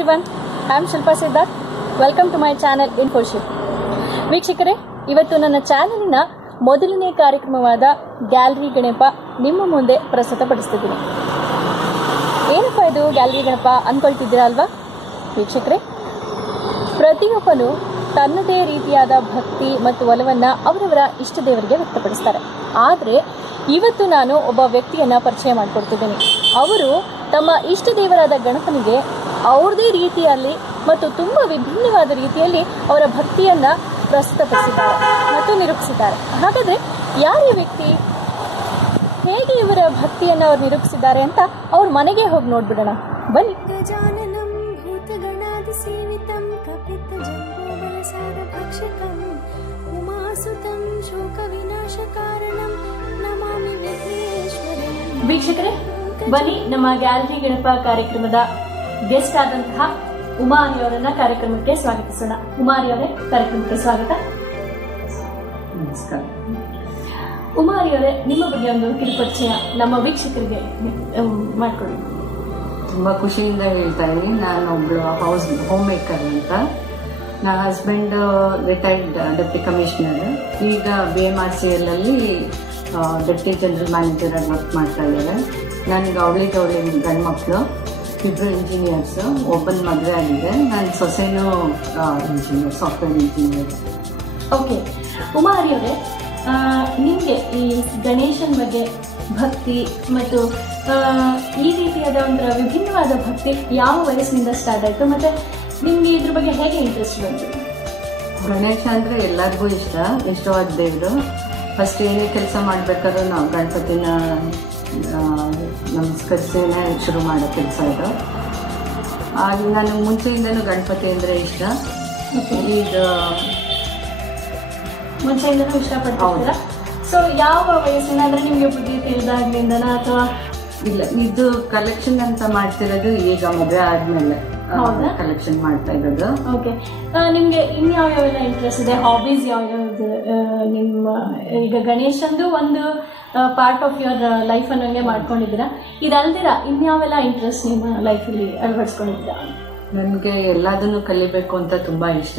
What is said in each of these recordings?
everyone, I am Shilpa Siddharth. Welcome to my channel InfoShip. ವೀಕ್ಷಕರೇ, ಇವತ್ತು ನನ್ನ ಚಾನೆಲಿನ ಮೊದಲನೇ ಕಾರ್ಯಕ್ರಮವಾದ ಗ್ಯಾಲರಿ ಗಣಪ ನಿಮ್ಮ ಮುಂದೆ ಪ್ರಸ್ತುತಪಡಿಸುತ್ತಿದ್ದೀನಿ. ಏನಪ್ಪ ಇದು ಗ್ಯಾಲರಿ ಗಣಪ ಅಂದ್ಕೊಳ್ತಿದ್ದೀರಾ ಅಲ್ವಾ? ವೀಕ್ಷಕರೇ, ಪ್ರತಿಯೊಬ್ಬನು ತನ್ನದೇ ರೀತಿಯಾದ ಭಕ್ತಿ ಮತ್ತು ಒಲವನ್ನು ಅವರವರ ಇಷ್ಟ ದೇವರಿಗೆ ವ್ಯಕ್ತಪಡಿಸ್ತಾರೆ. ಆದರೆ ಇವತ್ತು ನಾನು ಒಬ್ಬ ವ್ಯಕ್ತಿಯನ್ನು ಪರಿಚಯ ಮಾಡಿಕೊಡ್ತಿದ್ದೀನಿ. ಅವರು ತಮ್ಮ ಇಷ್ಟ ದೇವರಾದ ಗಣಪನಿಗೆ ಅವ್ರದೇ ರೀತಿಯಲ್ಲಿ ಮತ್ತು ತುಂಬ ವಿಭಿನ್ನವಾದ ರೀತಿಯಲ್ಲಿ ಅವರ ಭಕ್ತಿಯನ್ನು ಪ್ರಸ್ತುತಪಡಿಸಿದ್ದಾರೆ ಮತ್ತು ನಿರೂಪಿಸಿದ್ದಾರೆ. ಹಾಗಾದರೆ ಯಾರು ಈ ವ್ಯಕ್ತಿ, ಹೇಗೆ ಇವರ ಭಕ್ತಿಯನ್ನು ಅವರು ನಿರೂಪಿಸಿದ್ದಾರೆ ಅಂತ ಅವ್ರ ಮನೆಗೆ ಹೋಗಿ ನೋಡ್ಬಿಡೋಣ ಬನ್ನಿ. ವೀಕ್ಷಕರೇ, ಬನ್ನಿ ನಮ್ಮ ಗ್ಯಾಲರಿ ಗಣಪ ಕಾರ್ಯಕ್ರಮದ ಗೆಸ್ಟ್ ಆದಂತಹ ಉಮಾರಿ ಅವರನ್ನ ಕಾರ್ಯಕ್ರಮಕ್ಕೆ ಸ್ವಾಗತಿಸೋಣ. ಉಮಾರಿ ಅವರೇ, ಕಾರ್ಯಕ್ರಮಕ್ಕೆ ಸ್ವಾಗತ. ನಮಸ್ಕಾರ. ಉಮಾರಿ ಅವರೇ, ನಿಮ್ಮ ಬಗ್ಗೆ ಒಂದು ಕಿರುಪರಿಚಯ ನಮ್ಮ ವೀಕ್ಷಕರಿಗೆ ಮಾಡಿಕೊಡಿ. ತುಂಬಾ ಖುಷಿಯಿಂದ ಹೇಳ್ತಾ ಇದ್ದೀನಿ. ನಾನು ಒಬ್ಳು ಹೋಮ್ ಮೇಕರ್ ಅಂತ. ನನ್ನ ಹಸ್ಬೆಂಡ್ ರಿಟೈರ್ಡ್ ಡೆಪ್ಟಿ ಕಮಿಷನರ್, ಈಗ BMRCL ಅಲ್ಲಿ ಡೆಪ್ಟಿ ಜನರಲ್ ಮ್ಯಾನೇಜರ್ ಆಗಿ ವರ್ಕ್ ಮಾಡ್ತಾ ಇದ್ದಾರೆ. ನನಗೆ ಅವಳಿಗೆ ಗಂಡು ಮಕ್ಕಳು, ಇಬ್ಬರು ಇಂಜಿನಿಯರ್ಸ್, ಒಬ್ಬನ ಮದುವೆ ಆಗಿದೆ. ನನ್ನ ಸೊಸೆನೂ ಇಂಜಿನಿಯರ್, ಸಾಫ್ಟ್ವೇರ್ ಇಂಜಿನಿಯರ್. ಓಕೆ ಉಮಾರಿ ಅವರೇ, ನಿಮಗೆ ಈ ಗಣೇಶನ ಬಗ್ಗೆ ಭಕ್ತಿ ಮತ್ತು ಈ ರೀತಿಯಾದ ಒಂದು ವಿಭಿನ್ನವಾದ ಭಕ್ತಿ ಯಾವ ವಯಸ್ಸಿನಿಂದ ಸ್ಟಾರ್ಟ್ ಆಯಿತು ಮತ್ತು ನಿಮಗೆ ಇದ್ರ ಬಗ್ಗೆ ಹೇಗೆ ಇಂಟ್ರೆಸ್ಟ್ ಬಂತು? ಗಣೇಶ ಅಂದರೆ ಎಲ್ಲರಿಗೂ ಇಷ್ಟವಾದ ದೇವರು. ಫಸ್ಟ್ ಏನೇ ಕೆಲಸ ಮಾಡಬೇಕಾದ್ರೂ ನಾವು ಗಣಪತಿನ ನಮಸ್ಕರಿಸಿನೇ ಶುರು ಮಾಡೋ ಕೆಲಸ ಇದು. ಹಾಗೆ ನನಗೆ ಮುಂಚೆಯಿಂದನೂ ಗಣಪತಿ ಅಂದರೆ ಇಷ್ಟ. ಈಗ ಮುಂಚೆಯಿಂದನೂ ಇಷ್ಟಪಡ್ತೀರಾ? ಸೊ ಯಾವ ವಯಸ್ಸಿನ, ಅಂದರೆ ನಿಮಗೆ ಬುದ್ಧಿ ತಿಳಿದಾಗ್ಲಿಂದನ ಅಥವಾ? ಇಲ್ಲ, ಇದು ಕಲೆಕ್ಷನ್ ಅಂತ ಮಾಡ್ತಿರೋದು ಈಗ ಮದುವೆ ಆದ್ಮೇಲೆ ಕಲೆಕ್ಷನ್ ಮಾಡ್ತಾ ಇರೋದು. ಓಕೆ, ನಿಮ್ಗೆ ಇನ್ಯಾವ್ಯಾವೆಲ್ಲ ಇಂಟ್ರೆಸ್ಟ್ ಇದೆ, ಹಾಬೀಸ್ ಯಾವ್ಯಾವ್ದು ನಿಮ್ಮ? ಈಗ ಗಣೇಶಂದು ಒಂದು ಪಾರ್ಟ್ ಆಫ್ ಯುವರ್ ಲೈಫ್ ಅನ್ನಂಗೆ ಮಾಡ್ಕೊಂಡಿದ್ದೀರಾ, ಇದಲ್ದಿರ ಇನ್ಯಾವೆಲ್ಲ ಇಂಟ್ರೆಸ್ಟ್ ನಿಮ್ಮ ಲೈಫಲ್ಲಿ ಅಳವಡಿಸ್ಕೊಂಡಿದ್ದೀರಾ? ನನಗೆ ಎಲ್ಲದನ್ನು ಕಲಿಬೇಕು ಅಂತ ತುಂಬಾ ಇಷ್ಟ.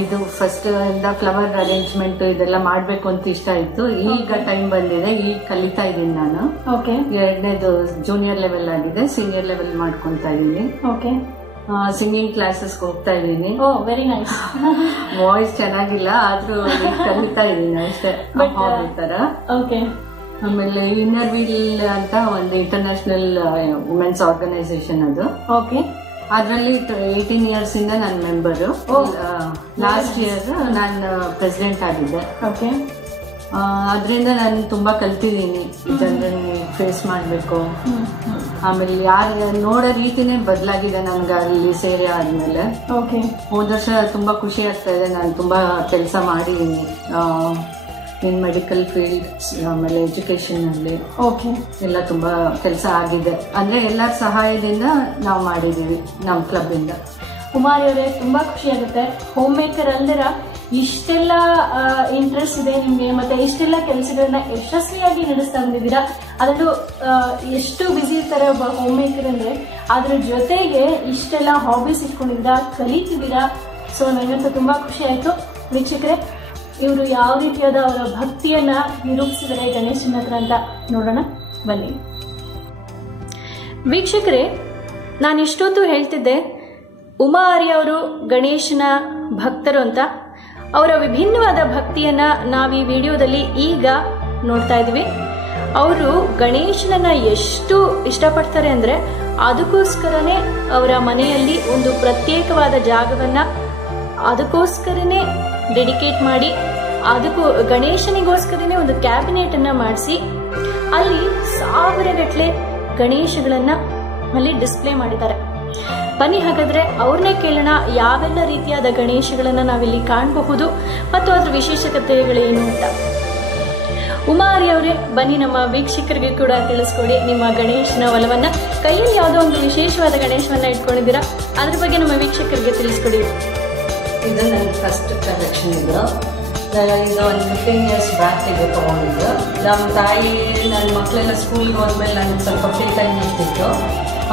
ಇದು ಫಸ್ಟ್ ಇಂದ ಫ್ಲವರ್ ಅರೇಂಜ್ಮೆಂಟ್ ಇದೆಲ್ಲ ಮಾಡ್ಬೇಕು ಅಂತ ಇಷ್ಟ ಇತ್ತು. ಈಗ ಟೈಮ್ ಬಂದಿದೆ, ಈಗ ಕಲಿತಾ ಇದ್ದೀನಿ ನಾನು. ಎರಡನೇದು ಜೂನಿಯರ್ ಲೆವೆಲ್ ಆಗಿದೆ, ಸೀನಿಯರ್ ಲೆವೆಲ್ ಮಾಡ್ಕೊಂತಾ ಇದ್ದೀನಿ. ಸಿಂಗಿಂಗ್ ಕ್ಲಾಸಸ್ ಹೋಗ್ತಾ ಇದ್ದೀನಿ. Very nice. ವಾಯ್ಸ್ ಚೆನ್ನಾಗಿಲ್ಲ, ಆದ್ರೂ ಕಲಿತಾ ಇದ್ದೀನಿ ಅಷ್ಟೇ, ಹಾಬಿ ತರ. ಆಮೇಲೆ ಇನ್ನರ್ ವೀಲ್ ಅಂತ ಒಂದು ಇಂಟರ್ನ್ಯಾಷನಲ್ ವುಮೆನ್ಸ್ ಆರ್ಗನೈಸೇಷನ್ ಅದು. ಅದರಲ್ಲಿ 18 years ಇಂದ ನಾನು ಮೆಂಬರು. ಲಾಸ್ಟ್ ಇಯರ್ ನಾನು ಪ್ರೆಸಿಡೆಂಟ್ ಆಗಿದ್ದೆ. ಅದರಿಂದ ನಾನು ತುಂಬಾ ಕಲ್ತಿದ್ದೀನಿ. ಜನರನ್ನು ಫೇಸ್ ಮಾಡಬೇಕು, ಆಮೇಲೆ ಯಾರು ನೋಡೋ ರೀತಿನೇ ಬದಲಾಗಿದೆ ನನ್ಗೆ ಅಲ್ಲಿ ಸೇರಿ ಆದ್ಮೇಲೆ. ಹೋದ ವರ್ಷ ತುಂಬಾ ಖುಷಿ ಆಗ್ತಾ ಇದೆ. ನಾನು ತುಂಬಾ ಕೆಲಸ ಮಾಡಿದ್ದೀನಿ ಇನ್ ಮೆಡಿಕಲ್ ಫೀಲ್ಡ್, ಆಮೇಲೆ ಎಜುಕೇಶನ್ ಅಲ್ಲಿ ಎಲ್ಲ ತುಂಬಾ ಕೆಲಸ ಆಗಿದೆ. ಅಂದ್ರೆ ಎಲ್ಲರ ಸಹಾಯದಿಂದ ನಾವು ಮಾಡಿದೀವಿ ನಮ್ಮ ಕ್ಲಬ್ ಇಂದ. ಕುಮಾರಿ ಅವರೇ, ತುಂಬಾ ಖುಷಿ ಆಗುತ್ತೆ. ಹೋಮ್ ಮೇಕರ್ ಅಲ್ದಿರ ಇಷ್ಟೆಲ್ಲ ಇಂಟ್ರೆಸ್ಟ್ ಇದೆ ನಿಮ್ಗೆ, ಮತ್ತೆ ಇಷ್ಟೆಲ್ಲ ಕೆಲಸಗಳನ್ನ ಯಶಸ್ವಿಯಾಗಿ ನಡೆಸ್ತಾ ಬಂದಿದ್ದೀರಾ. ಅದರಲ್ಲೂ ಎಷ್ಟು ಬಿಸಿ ಇರ್ತಾರೆ ಒಬ್ಬ ಹೋಮ್ ಮೇಕರ್ ಅಂದ್ರೆ, ಅದ್ರ ಜೊತೆಗೆ ಇಷ್ಟೆಲ್ಲ ಹಾಬೀಸ್ ಇಟ್ಕೊಂಡಿದ್ದೀರಾ, ಕಲಿತಿದ್ದೀರಾ. ಸೊ ನನಗಂತೂ ತುಂಬಾ ಖುಷಿ ಆಯ್ತು. ವೀಕ್ಷಕರೇ, ಇವರು ಯಾವ ರೀತಿಯಾದ ಅವರ ಭಕ್ತಿಯನ್ನ ನಿರೂಪಿಸಿದರೆ ಗಣೇಶನ ಹತ್ರ ಅಂತ ನೋಡೋಣ ಬನ್ನಿ. ವೀಕ್ಷಕರೇ, ನಾನು ಇಷ್ಟೊತ್ತು ಹೇಳ್ತಿದ್ದೆ ಉಮಾರಿ ಅವರು ಗಣೇಶನ ಭಕ್ತರು ಅಂತ. ಅವರ ವಿಭಿನ್ನವಾದ ಭಕ್ತಿಯನ್ನ ನಾವು ಈ ವಿಡಿಯೋದಲ್ಲಿ ಈಗ ನೋಡ್ತಾ ಇದ್ವಿ. ಅವರು ಗಣೇಶನನ್ನ ಎಷ್ಟು ಇಷ್ಟಪಡ್ತಾರೆ ಅಂದ್ರೆ ಅದಕ್ಕೋಸ್ಕರನೇ ಅವರ ಮನೆಯಲ್ಲಿ ಒಂದು ಪ್ರತ್ಯೇಕವಾದ ಜಾಗವನ್ನ ಅದಕ್ಕೋಸ್ಕರನೇ ಡೆಡಿಕೇಟ್ ಮಾಡಿ, ಗಣೇಶನಿಗೋಸ್ಕರನೇ ಒಂದು ಕ್ಯಾಬಿನೆಟ್ ಅನ್ನ ಮಾಡಿಸಿ ಅಲ್ಲಿ 1000 ಗಟ್ಟಲೆ ಗಣೇಶಗಳನ್ನ ಅಲ್ಲಿ ಡಿಸ್ಪ್ಲೇ ಮಾಡಿದ್ದಾರೆ. ಬನ್ನಿ ಹಾಗಾದ್ರೆ ಅವ್ರನ್ನೇ ಕೇಳೋಣ ಯಾವೆಲ್ಲ ರೀತಿಯಾದ ಗಣೇಶಗಳನ್ನ ನಾವಿಲ್ಲಿ ಕಾಣಬಹುದು ಮತ್ತು ಅದ್ರ ವಿಶೇಷತೆಗಳೇನು ಅಂತ. ಉಮಾರಿ ಅವರೇ, ಬನ್ನಿ ನಮ್ಮ ವೀಕ್ಷಕರಿಗೆ ಕೂಡ ತಿಳಿಸ್ಕೊಡಿ ನಿಮ್ಮ ಗಣೇಶನ ಒಲವನ್ನ. ಕೈಯಲ್ಲಿ ಯಾವುದೋ ಒಂದು ವಿಶೇಷವಾದ ಗಣೇಶವನ್ನ ಇಟ್ಕೊಂಡಿದ್ದೀರಾ, ಅದ್ರ ಬಗ್ಗೆ ನಮ್ಮ ವೀಕ್ಷಕರಿಗೆ ತಿಳಿಸ್ಕೊಡಿ. ಇದು ನನ್ನ ಫಸ್ಟ್ ಕಲೆಕ್ಷನ್. ಇದು ಒಂದು 15 years ಬ್ಯಾಕ್ ತಗೊಂಡಿದ್ದು. ನಮ್ಮ ತಾಯಿ ನನ್ನ ಮಕ್ಕಳೆಲ್ಲ ಸ್ಕೂಲ್ಗೆ ಹೋದ್ಮೇಲೆ ನನಗೆ ಸ್ವಲ್ಪ ಫ್ರೀ ಟೈಮ್ ಇರ್ತಿತ್ತು.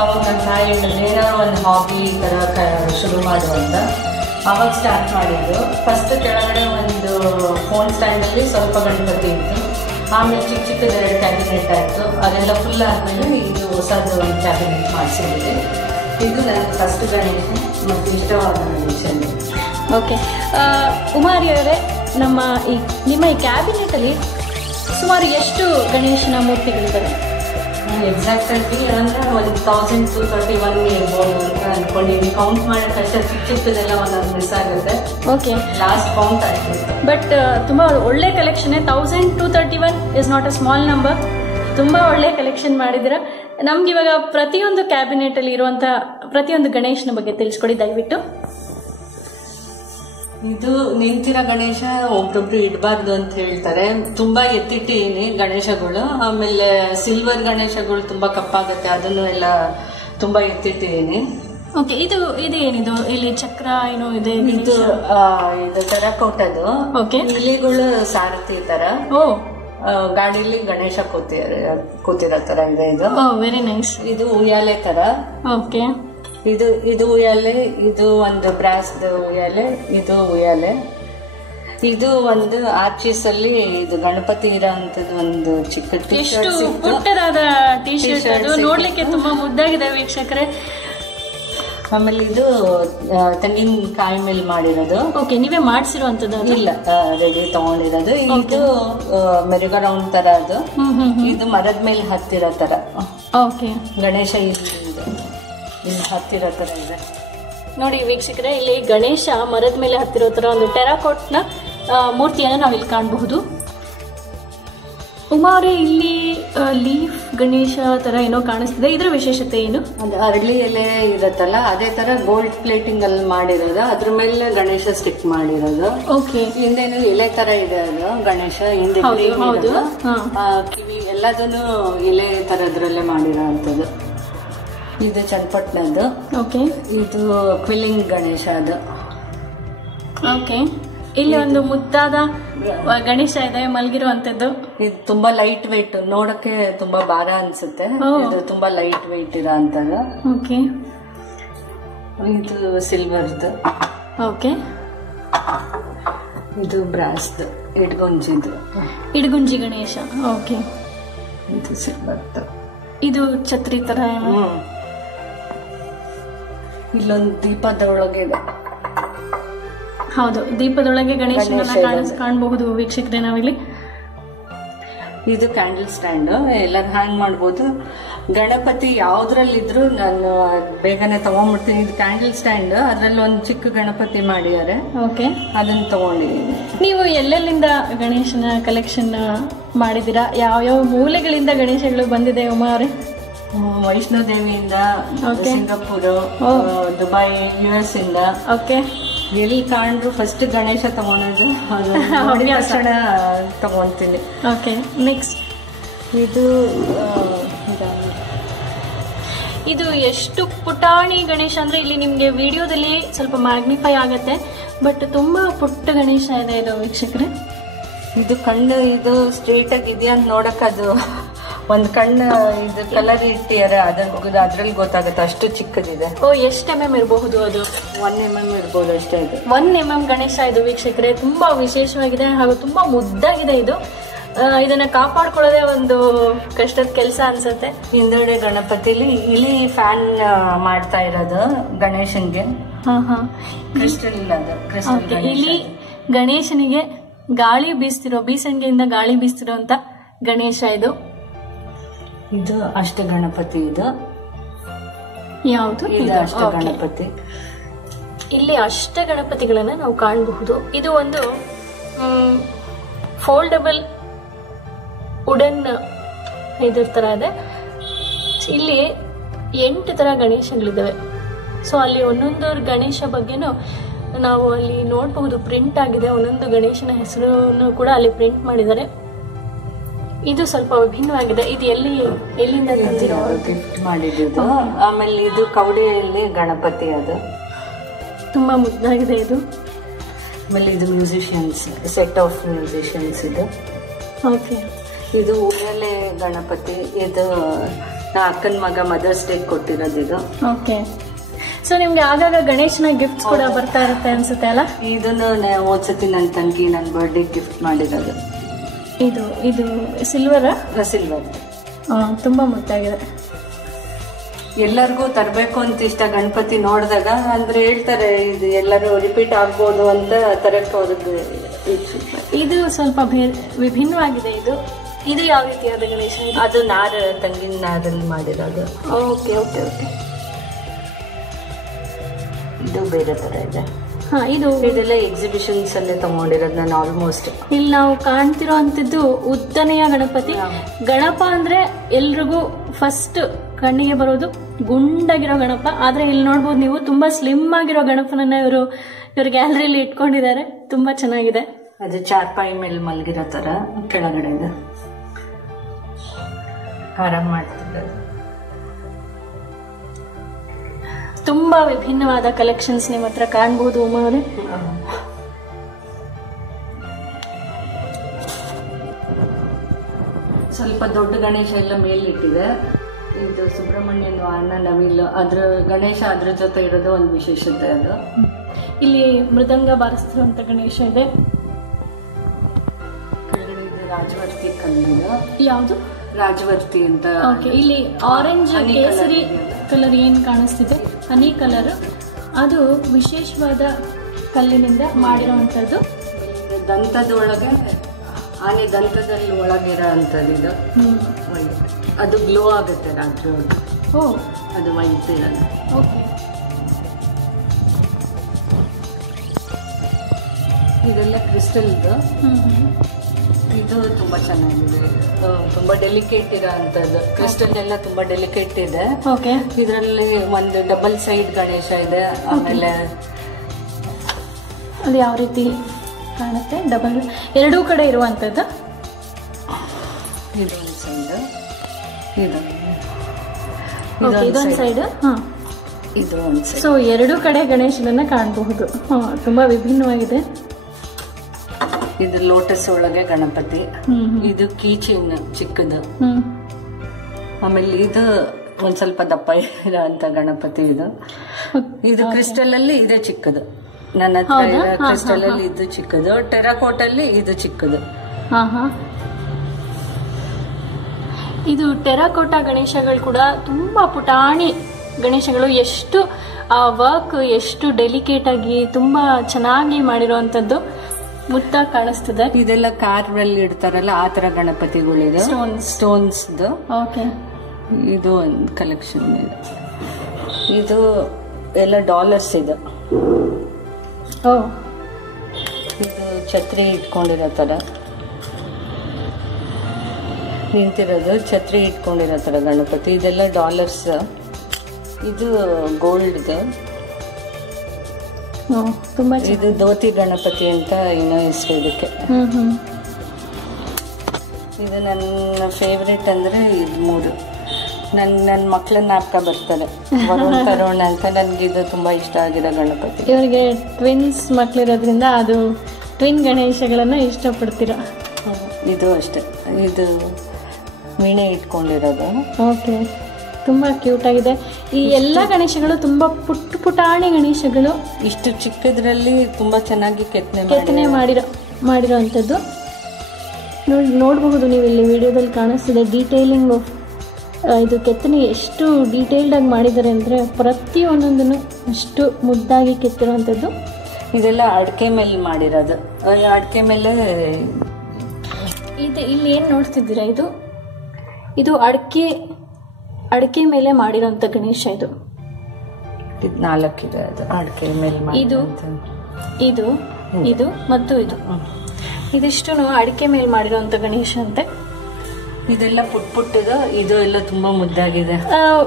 ಅವಾಗ ನನ್ನ ತಾಯಿ ಹೇಳಿದ್ರೆ ಏನಾದ್ರು ಒಂದು ಹಾಬಿ ಥರ ಶುರು ಮಾಡುವಂತ. ಅವಾಗ ಸ್ಟಾರ್ಟ್ ಮಾಡಿದ್ದು. ಫಸ್ಟ್ ಕೆಳಗಡೆ ಒಂದು ಫೋನ್ ಸ್ಟ್ಯಾಂಡಲ್ಲಿ ಸ್ವಲ್ಪ ಗಣಪತಿ ಇತ್ತು, ಆಮೇಲೆ ಚಿಕ್ಕ ಚಿಕ್ಕದ 2 ಕ್ಯಾಬಿನೆಟ್ ಆಯಿತು. ಅದೆಲ್ಲ ಫುಲ್ ಆದಮೇಲೆ ಇದು ಹೊಸದು ಒಂದು ಕ್ಯಾಬಿನೆಟ್ ಮಾಡಿಸಿದ್ವಿ. ಇದು ನನ್ನ ಫಸ್ಟ್ ಗಣೇಶ ಮತ್ತು ಇಷ್ಟವಾದ ಗಣೇಶ. ಓಕೆ, ಉಮಾರಿ ಅವರೇ, ನಿಮ್ಮ ಈ ಕ್ಯಾಬಿನೆಟಲ್ಲಿ ಸುಮಾರು ಎಷ್ಟು ಗಣೇಶನ ಮೂರ್ತಿಗಳಿವೆ? ಎಕ್ಸಾಕ್ಟಾಗಿ ಅಂದರೆ 1231 ಇರ್ಬೋದು ಅಂತ ಅಂದ್ಕೊಂಡಿದ್ದೀನಿ. ಕೌಂಟ್ ಮಾಡೋಕ್ಕೆ ಕಷ್ಟ, ಚಿಕ್ಕ ಚಿಕ್ಕದೆಲ್ಲ ಒಂದೊಂದು ಮಿಸ್ ಆಗುತ್ತೆ. ಓಕೆ, ಲಾಸ್ಟ್ ಕೌಂಟ್ ಆಗ್ತಿತ್ತು. ಬಟ್ ತುಂಬ ಒಳ್ಳೆ collection. 1231 is not a small number. ತುಂಬ ಒಳ್ಳೆ ಕಲೆಕ್ಷನ್ ಮಾಡಿದ್ದೀರಾ. ನಮ್ಗೆ ಇವಾಗ ಪ್ರತಿಯೊಂದು ಕ್ಯಾಬಿನೆಟಲ್ಲಿ ಇರುವಂಥ ಪ್ರತಿಯೊಂದು ಗಣೇಶನ ಬಗ್ಗೆ ತಿಳಿಸ್ಕೊಡಿ ದಯವಿಟ್ಟು. ಇದು ನಿಂತಿರೋ ಗಣೇಶ ಒಬ್ರೊಬ್ರು ಇಡಬಾರ್ದು ಅಂತ ಹೇಳ್ತಾರೆ. ತುಂಬಾ ಎತ್ತಿಟ್ಟಿನಿ ಗಣೇಶಗಳು. ಆಮೇಲೆ ಸಿಲ್ವರ್ ಗಣೇಶಗಳು ತುಂಬಾ ಕಪ್ಪಾಗುತ್ತೆ, ಅದನ್ನು ಎಲ್ಲ ತುಂಬಾ ಎತ್ತಿಟ್ಟಿದ್ದೀನಿ. ಓಕೆ, ಇದು ಏನಿದು? ಇಲ್ಲಿ ಚಕ್ರ ಏನೋ ಇದೆ. ಇದು ಟೆರಾಕೋಟದು. ಓಕೆ, ಇಲಿಗಳು ಸಾರಥಿ ತರ. ಓ, ಗಾಡಿಲಿ ಗಣೇಶ ಕೂತಿರೋ ತರ ಇದೆ ಇದು. Very nice. ಇದು ಉಯ್ಯಾಲೆ ತರ. ಓಕೆ, ಇದು ಉಯ್ಯಾಲೆ, ಇದು ಒಂದು ಬ್ರಾಸ್ದ ಉಯ್ಯಾಲೆ, ಇದು ಉಯ್ಯಾಲೆ. ಇದು ಒಂದು ಆರ್ಚಿಸ್ ಅಲ್ಲಿ ಇದು ಗಣಪತಿ ಇರೋ ಅಂತದ್ದು ಒಂದು ಚಿಕ್ಕ ಎಷ್ಟು ಪುಟ್ಟದಾದ ಟಿ ಶರ್ಟ್. ಅದು ನೋಡ್ಲಿಕ್ಕೆ ತುಂಬಾ ಮುದ್ದಾಗಿದೆ ವೀಕ್ಷಕರೇ. ಆಮೇಲೆ ಇದು ತೆಂಗಿನಕಾಯಿ ಮೇಲೆ ಮಾಡಿರೋದು. ಓಕೆ, ನೀವೇ ಮಾಡಿಸಿರುವಂತದ್ದು? ಇಲ್ಲ, ರೆಡಿ ತಗೊಂಡಿರೋದು. ಇದು ಮೆರುಗ ರೌಂಡ್ ತರ. ಅದು ಇದು ಮರದ ಮೇಲೆ ಹತ್ತಿರೋ ತರ. ಓಕೆ, ಗಣೇಶ ಇಲ್ಲಿ ಹತ್ತಿರೋ ತರ ಇದೆ ನೋಡಿ ವೀಕ್ಷಕರೇ. ಇಲ್ಲಿ ಗಣೇಶ ಮರದ ಮೇಲೆ ಹತ್ತಿರೋ ತರ ಒಂದು ಟೆರಾಕೋಟ್ನ ಮೂರ್ತಿಯನ್ನು ನಾವಿಲ್ಲಿ ಕಾಣಬಹುದು. ಉಮಾರೆ, ಇಲ್ಲಿ ಲೀಫ್ ಗಣೇಶ ತರ ಏನೋ ಕಾಣಿಸ್ತಿದೆ. ಇದರ ವಿಶೇಷತೆ ಏನು? ಅದು ಅರಳಿ ಎಲೆ ಇರತ್ತಲ್ಲ, ಅದೇ ತರ ಗೋಲ್ಡ್ ಪ್ಲೇಟಿಂಗ್ ಅಲ್ಲಿ ಮಾಡಿರೋದು. ಅದ್ರ ಮೇಲೆ ಗಣೇಶ ಸ್ಟಿಕ್ ಮಾಡಿರೋದು. ಓಕೆ, ಹಿಂದೇನು ಎಲೆ ತರ ಇದೆ ಅದು ಗಣೇಶ. ಹಿಂದೆ ಕಿವಿ ಎಲ್ಲದನ್ನು ಎಲೆ ತರದ್ರಲ್ಲೇ ಮಾಡಿರೋ ಅಂತದ್ದು. ಇದು ಚನ್ನಪಟ್ಟಣದ್ದು. ಓಕೆ, ಇದು ಕ್ವಿಲ್ಲಿಂಗ್ ಗಣೇಶ ಅದು. ಓಕೆ, ಇಲ್ಲಿ ಒಂದು ಮುದ್ದಾದ ಗಣೇಶ ಇದೆ ಮಲಗಿರುವಂತದ್ದು. ಇದು ತುಂಬಾ ಲೈಟ್ ವೆಯ್ಟ್, ನೋಡಕ್ಕೆ ತುಂಬಾ ಭಾರ ಅನ್ಸುತ್ತೆ. ಇದು ತುಂಬಾ ಲೈಟ್ ವೆಯ್ಟ್ ಇರೋ ಅಂತದ್ದು. ಓಕೆ, ಇದು ಸಿಲ್ವರ್ದು. ಓಕೆ, ಇದು ಬ್ರಾಸ್ದು ಇಡಗುಂಜಿ ಗಣೇಶ. ಓಕೆ, ಇದು ಸಿಲ್ವರ್ದು. ಇದು ಛತ್ರಿ ತರ ಏನು? ಇಲ್ಲೊಂದು ದೀಪದ ಒಳಗೆ ಇದೆ. ಹೌದು, ದೀಪದೊಳಗೆ ಗಣೇಶನ ಕಾಣಬಹುದು ವೀಕ್ಷಕರೇ ನಾವಿಲ್ಲಿ. ಇದು ಕ್ಯಾಂಡಲ್ ಸ್ಟ್ಯಾಂಡ್, ಎಲ್ಲರೂ ಹ್ಯಾಂಗ್ ಮಾಡ್ಬೋದು. ಗಣಪತಿ ಯಾವ್ದ್ರಲ್ಲಿದ್ರು ನಾನು ಬೇಗನೆ ತಗೊಂಡ್ಬಿಡ್ತೀನಿ. ಇದು ಕ್ಯಾಂಡಲ್ ಸ್ಟ್ಯಾಂಡ್, ಅದ್ರಲ್ಲಿ ಒಂದು ಚಿಕ್ಕ ಗಣಪತಿ ಮಾಡಿದ್ದಾರೆ. ಓಕೆ, ಅದನ್ನ ತಗೊಂಡಿದ್ದೀನಿ. ನೀವು ಎಲ್ಲೆಲ್ಲಿಂದ ಗಣೇಶನ ಕಲೆಕ್ಷನ್ ಮಾಡಿದ್ದೀರಾ? ಯಾವ್ಯಾವ ಮೂಲೆಗಳಿಂದ ಗಣೇಶಗಳು ಬಂದಿದೆ ಉಮಾ ಅವರೇ? ವೈಷ್ಣೋದೇವಿಯಿಂದ, ಸಿಂಗಾಪುರ್, ದುಬೈ, US ಇಂದ. ಓಕೆ, ಎಲ್ಲಿ ಕಾಣ್ರು ಫಸ್ಟ್ ಗಣೇಶ ತಗೊಂಡಿದ್ದು ತಕ್ಷಣ ತಗೊಂತೀನಿ. ಓಕೆ, ನೆಕ್ಸ್ಟ್ ಇದು ಎಷ್ಟು ಪುಟಾಣಿ ಗಣೇಶ ಅಂದ್ರೆ ಇಲ್ಲಿ ನಿಮ್ಗೆ ವಿಡಿಯೋದಲ್ಲಿ ಸ್ವಲ್ಪ ಮ್ಯಾಗ್ನಿಫೈ ಆಗತ್ತೆ, ಬಟ್ ತುಂಬಾ ಪುಟ್ಟ ಗಣೇಶ ಇದೆ ಇದು ವೀಕ್ಷಕರೇ. ಇದು ಕಣ್ಣು ಇದು ಸ್ಟ್ರೇಟ್ ಆಗಿ ಇದೆಯಾ ಅಂತ ನೋಡಕ್ ಅದು ಒಂದ್ ಕಣ್ಣು ಇದು ಕಲರ್ ಇಟ್ಟಿದ್ದಾರೆ, ಅದ್ರಲ್ಲಿ ಗೊತ್ತಾಗುತ್ತೆ. ಅಷ್ಟು ಚಿಕ್ಕದಿದೆ. ಓ, ಎಷ್ಟು mm ಇರಬಹುದು? ಅದು 1 mm ಇರ್ಬೋದು ಅಷ್ಟೇ. ಇದು 1 mm ಗಣೇಶ ಇದು ವೀಕ್ಷಕರೇ. ತುಂಬಾ ವಿಶೇಷವಾಗಿದೆ ಹಾಗೂ ತುಂಬಾ ಮುದ್ದಾಗಿದೆ ಇದು. ಇದನ್ನ ಕಾಪಾಡ್ಕೊಳ್ಳೋದೇ ಒಂದು ಕಷ್ಟದ ಕೆಲಸ ಅನ್ಸುತ್ತೆ. ಹಿಂದೆಡೆ ಗಣಪತಿಲಿ ಇಲಿ ಫ್ಯಾನ್ ಮಾಡ್ತಾ ಇರೋದು ಗಣೇಶನ್ಗೆ. ಕ್ರಿಸ್ಟಲ್ ಇಲಿ ಗಣೇಶನಿಗೆ ಗಾಳಿ ಬೀಸಣಿಗೆಯಿಂದ ಗಾಳಿ ಬೀಸ್ತಿರೋ ಅಂತ ಗಣೇಶ ಇದು. ಇದು ಅಷ್ಟ ಗಣಪತಿ. ಇದು ಯಾವುದು? ಅಷ್ಟ ಗಣಪತಿ. ಇಲ್ಲಿ ಅಷ್ಟ ಗಣಪತಿಗಳನ್ನ ನಾವು ಕಾಣಬಹುದು. ಇದು ಒಂದು ಫೋಲ್ಡಬಲ್ ವುಡನ್ ಇದ್ರ ತರ ಇದೆ. ಇಲ್ಲಿ 8 ತರ ಗಣೇಶಗಳಿದಾವೆ. ಸೊ ಅಲ್ಲಿ ಒಂದೊಂದು ಗಣೇಶ ಬಗ್ಗೆನೂ ನಾವು ಅಲ್ಲಿ ನೋಡಬಹುದು, ಪ್ರಿಂಟ್ ಆಗಿದೆ. ಒಂದೊಂದು ಗಣೇಶನ ಹೆಸರನ್ನು ಕೂಡ ಅಲ್ಲಿ ಪ್ರಿಂಟ್ ಮಾಡಿದ್ದಾರೆ. ಇದು ಸ್ವಲ್ಪ ವಿಭಿನ್ನವಾಗಿದೆ. ಇದು ಎಲ್ಲಿಂದ ಗಿಫ್ಟ್ ಮಾಡಿದ್ದು. ಆಮೇಲೆ ಇದು ಕವಡೆಯಲ್ಲಿ ಗಣಪತಿ, ಅದು ತುಂಬಾ ಮುದ್ದಾಗಿದೆ ಇದು. ಆಮೇಲೆ ಇದು ಮ್ಯೂಸಿಷಿಯನ್ಸ್, ಸೆಟ್ ಆಫ್ ಮ್ಯೂಸಿಷಿಯನ್ಸ್ ಇದು. ಓಕೆ, ಇದು ಉಯ್ಯಾಲೆ ಗಣಪತಿ. ಇದು ಅಕ್ಕನ ಮಗ ಮದರ್ಸ್ ಡೇ ಕೊಟ್ಟಿರೋದು ಇದು. ಓಕೆ. ಸೊ ನಿಮ್ಗೆ ಆಗಾಗ ಗಣೇಶನ ಗಿಫ್ಟ್ಸ್ ಕೂಡ ಬರ್ತಾ ಇರುತ್ತೆ ಅನ್ಸುತ್ತೆ ಅಲ್ಲ? ಇದನ್ನು ಹೋದ್ಸತಿ ನನ್ನ ತಂಗಿ ನನ್ನ ಬರ್ಡೇ ಗಿಫ್ಟ್ ಮಾಡಿರೋದು. ಇದು ಸಿಲ್ವರ್. ಸಿಲ್ವರ್. ತುಂಬಾ ಮುದ್ದಾಗಿದೆ. ಎಲ್ಲರಿಗೂ ತರಬೇಕು ಅಂತ ಇಷ್ಟ ಗಣಪತಿ ನೋಡಿದಾಗ, ಅಂದ್ರೆ ಹೇಳ್ತಾರೆ ಇದು ಎಲ್ಲರೂ ರಿಪೀಟ್ ಆಗ್ಬೋದು ಅಂತ ತರಕ್ಕೆ ಅವ್ರಿಗೆ. ಇದು ಸ್ವಲ್ಪ ವಿಭಿನ್ನವಾಗಿದೆ. ಇದು ಯಾವ ರೀತಿಯಾದ ಗಣೇಶ? ಅದು ತಂಗಿನ ನಾರಲ್ಲಿ ಮಾಡಿರೋದು. Okay okay okay. ಇದು ಬೇರೆ ತರ ಇದೆ. ಇದೆಲ್ಲ ಎಕ್ಸಿಬಿಷನ್ಸ್ ಅಲ್ಲೇ ತಗೊಂಡಿರೋದು ನಾನು ಆಲ್ಮೋಸ್ಟ್. ಇಲ್ಲಿ ನಾವು ಕಾಣ್ತಿರೋ ಅಂತಿದ್ದು ಉದ್ದನೆಯ ಗಣಪತಿ. ಗಣಪ ಅಂದ್ರೆ ಎಲ್ರಿಗೂ ಫಸ್ಟ್ ಕಣ್ಣಿಗೆ ಬರೋದು ಗುಂಡಾಗಿರೋ ಗಣಪ. ಆದ್ರೆ ಇಲ್ಲಿ ನೋಡ್ಬೋದು ನೀವು, ತುಂಬಾ ಸ್ಲಿಮ್ ಆಗಿರೋ ಗಣಪನನ್ನ ಇವ್ರ ಗ್ಯಾಲರಿಯಲ್ಲಿ ಇಟ್ಕೊಂಡಿದ್ದಾರೆ. ತುಂಬಾ ಚೆನ್ನಾಗಿದೆ. ಅದು ಚಾರ್ಪಾಯಿ ಮೇಲೆ ಮಲಗಿರೋ ತರ ಕೆಳಗಡೆ ಇದೆ. ಆರಾಮ್ ಮಾಡ್ತಿದ್ದಾರೆ. ತುಂಬಾ ವಿಭಿನ್ನವಾದ ಕಲೆಕ್ಷನ್ಸ್ ನಿಮ್ಮ ಹತ್ರ ಕಾಣಬಹುದು ಉಮಾ ಅವರೇ. ಸ್ವಲ್ಪ ದೊಡ್ಡ ಗಣೇಶ ಎಲ್ಲ ಮೇಲಿಟ್ಟಿದೆ. ಇದು ಸುಬ್ರಹ್ಮಣ್ಯನ ಅಣ್ಣ ನವಿಲ್, ಅದ್ರ ಗಣೇಶ ಅದ್ರ ಜೊತೆ ಇರೋದು ಒಂದು ವಿಶೇಷತೆ. ಅದು ಇಲ್ಲಿ ಮೃದಂಗ ಬಾರಿಸ್ತಿರುವಂತ ಗಣೇಶ ಇದೆ. ಕೆಳಗಡೆ ಇದು ರಾಜವರ್ತಿ ಕಲ್ಲಿನ. ಯಾವುದು? ರಾಜವರ್ತಿ ಅಂತ. ಇಲ್ಲಿ ಆರೆಂಜ್ ಕೇಸರಿ ಕಲರ್ ಏನ್ ಕಾಣಿಸ್ತಿದೆ, ಹನಿ ಕಲರ್, ಅದು ವಿಶೇಷವಾದ ಕಲ್ಲಿನಿಂದ ಮಾಡಿರುವಂತದ್ದು. ದಂತದೊಳಗೆ ಆನೆ ದಂತದಲ್ಲಿ ಒಳಗಿರೋ ಅಂತದ್ದು ಇದು. ಅದು ಗ್ಲೋ ಆಗುತ್ತೆ ರಾತ್ರಿ ಒಳಗೆ. ಅದು ವೈಟ್ ಇರಲ್ಲ. ಇದೆಲ್ಲ ಕ್ರಿಸ್ಟಲ್. ಇದು ತುಂಬಾ ಚೆನ್ನಾಗಿದೆ. ತುಂಬಾ ಡೆಲಿಕೇಟ್ ಇರೋ ಅಂತದ್ದು. ಕ್ರಿಸ್ಟಲ್ ಎಲ್ಲ ತುಂಬಾ ಡೆಲಿಕೇಟ್ ಇದೆ. ಇದರಲ್ಲಿ ಒಂದು ಡಬಲ್ ಸೈಡ್ ಗಣೇಶ ಇದೆ. ಆಮೇಲೆ ಅದು ಯಾವ ರೀತಿ ಕಾಣುತ್ತೆ? ಡಬಲ್ ಎರಡೂ ಕಡೆ ಇರುವಂತದ್ದು. ಇದೊಂದು ಸೈಡ್, ಇದೊಂದು ಸೈಡ್, ಇದು ಒಂದು ಸೈಡ್. ಸೊ ಎರಡೂ ಕಡೆ ಗಣೇಶನನ್ನ ಕಾಣಬಹುದು. ತುಂಬಾ ವಿಭಿನ್ನವಾಗಿದೆ. ಇದು ಲೋಟಸ್ ಒಳಗೆ ಗಣಪತಿ. ಇದು ಕೀಚೈನ್ ಚಿಕ್ಕದು. ಆಮೇಲೆ ಇದು ಒಂದ್ ಸ್ವಲ್ಪ ದಪ್ಪ ಇರೋ ಅಂತ ಗಣಪತಿ. ಇದು ಕ್ರಿಸ್ಟಲ್ ಅಲ್ಲಿ ಇದೆ ಚಿಕ್ಕದು. ನನ್ನ ಹತ್ರ ಇರೋ ಕ್ರಿಸ್ಟಲ್ ಅಲ್ಲಿ ಇದು ಚಿಕ್ಕದು. ಟೆರಾಕೋಟ್ ಅಲ್ಲಿ ಇದು ಚಿಕ್ಕದು. ಇದು ಟೆರಾಕೋಟಾ ಗಣೇಶಗಳು ಕೂಡ ತುಂಬಾ ಪುಟಾಣಿ ಗಣೇಶಗಳು. ಎಷ್ಟು ಆ ವರ್ಕ್ ಎಷ್ಟು ಡೆಲಿಕೇಟ್ ಆಗಿ ತುಂಬಾ ಚೆನ್ನಾಗಿ ಮಾಡಿರುವಂತದ್ದು. ಮುತ್ತಾಗಿ ಕಾಣಿಸ್ತದೆ. ಇದೆಲ್ಲ ಕಾರ್ನಲ್ಲಿ ಇಡ್ತಾರಲ್ಲ ಆ ತರ ಗಣಪತಿಗಳಿದೆ. ಸ್ಟೋನ್ಸ್. ಇದು ಒಂದು ಕಲೆಕ್ಷನ್ ಇದೆ. ಇದು ಎಲ್ಲ ಡಾಲರ್ಸ್ ಇದೆ. ಇದು ಛತ್ರಿ ಇಟ್ಕೊಂಡಿರೋ ತರ ನಿಂತಿರೋದು. ಛತ್ರಿ ಇಟ್ಕೊಂಡಿರೋ ತರ ಗಣಪತಿ. ಇದೆಲ್ಲ ಡಾಲರ್ಸ್. ಇದು ಗೋಲ್ಡ್. ತುಂಬಾ ಇದು ಧೋತಿ ಗಣಪತಿ ಅಂತ ಏನೋ ಹೆಸರು ಇದಕ್ಕೆ. ಇದು ನನ್ನ ಫೇವ್ರೆಟ್ ಅಂದ್ರೆ ಇದು ಮೂರು. ನನ್ನ ಮಕ್ಕಳನ್ನ ನಾಟಕ ಬರ್ತಾರೆ ವರುಣ್ ತರುಣ್ ಅಂತ. ನನ್ಗೆ ಇದು ತುಂಬಾ ಇಷ್ಟ ಆಗಿರೋ ಗಣಪತಿ. ಇವರಿಗೆ ಟ್ವಿನ್ಸ್ ಮಕ್ಳಿರೋದ್ರಿಂದ ಅದು ಟ್ವಿನ್ ಗಣೇಶಗಳನ್ನ ಇಷ್ಟಪಡ್ತೀರಾ? ಇದು ಅಷ್ಟೇ. ಇದು ವೀಣೆ ಇಟ್ಕೊಂಡಿರೋದು. ಓಕೆ, ತುಂಬಾ ಕ್ಯೂಟ್ ಆಗಿದೆ. ಈ ಎಲ್ಲ ಗಣೇಶಗಳು ತುಂಬಾ ಪುಟಾಣಿ ಗಣೇಶಗಳು. ಇಷ್ಟು ಚಿಕ್ಕದ್ರಲ್ಲಿ ತುಂಬಾ ಚೆನ್ನಾಗಿ ಕೆತ್ತನೆ ಮಾಡಿರೋಂಥದ್ದು ನೋಡಬಹುದು ನೀವು. ಇಲ್ಲಿ ವಿಡಿಯೋದಲ್ಲಿ ಕಾಣಿಸ್ತಿದೆ ಡೀಟೇಲಿಂಗ್. ಇದು ಕೆತ್ತನೆ ಎಷ್ಟು ಡೀಟೇಲ್ಡ್ ಆಗಿ ಮಾಡಿದ್ದಾರೆ ಅಂದ್ರೆ ಪ್ರತಿಯೊಂದೊಂದನ್ನು ಅಷ್ಟು ಮುದ್ದಾಗಿ ಕೆತ್ತಿರುವಂಥದ್ದು. ಇದೆಲ್ಲ ಅಡಿಕೆ ಮೇಲೆ ಮಾಡಿರೋದು. ಅಡಿಕೆ ಮೇಲೆ ಇಲ್ಲಿ ಏನ್ ನೋಡ್ತಿದ್ದೀರಾ? ಇದು ಅಡಿಕೆ ಮೇಲೆ ಮಾಡಿರೋಂಥ ಗಣೇಶ. ಇದು 4 ಇದೆ. ಅದು ಅಡಿಕೆ ಮೇಲೆ ಇದು ಮತ್ತು ಇದಿಷ್ಟು ಅಡಿಕೆ ಮೇಲೆ ಮಾಡಿರೋಂಥ ಗಣೇಶ ಅಂತೆ. ಇದೆಲ್ಲ ಪುಟ್ಟದು. ಇದು ಎಲ್ಲ ತುಂಬಾ ಮುದ್ದಾಗಿದೆ.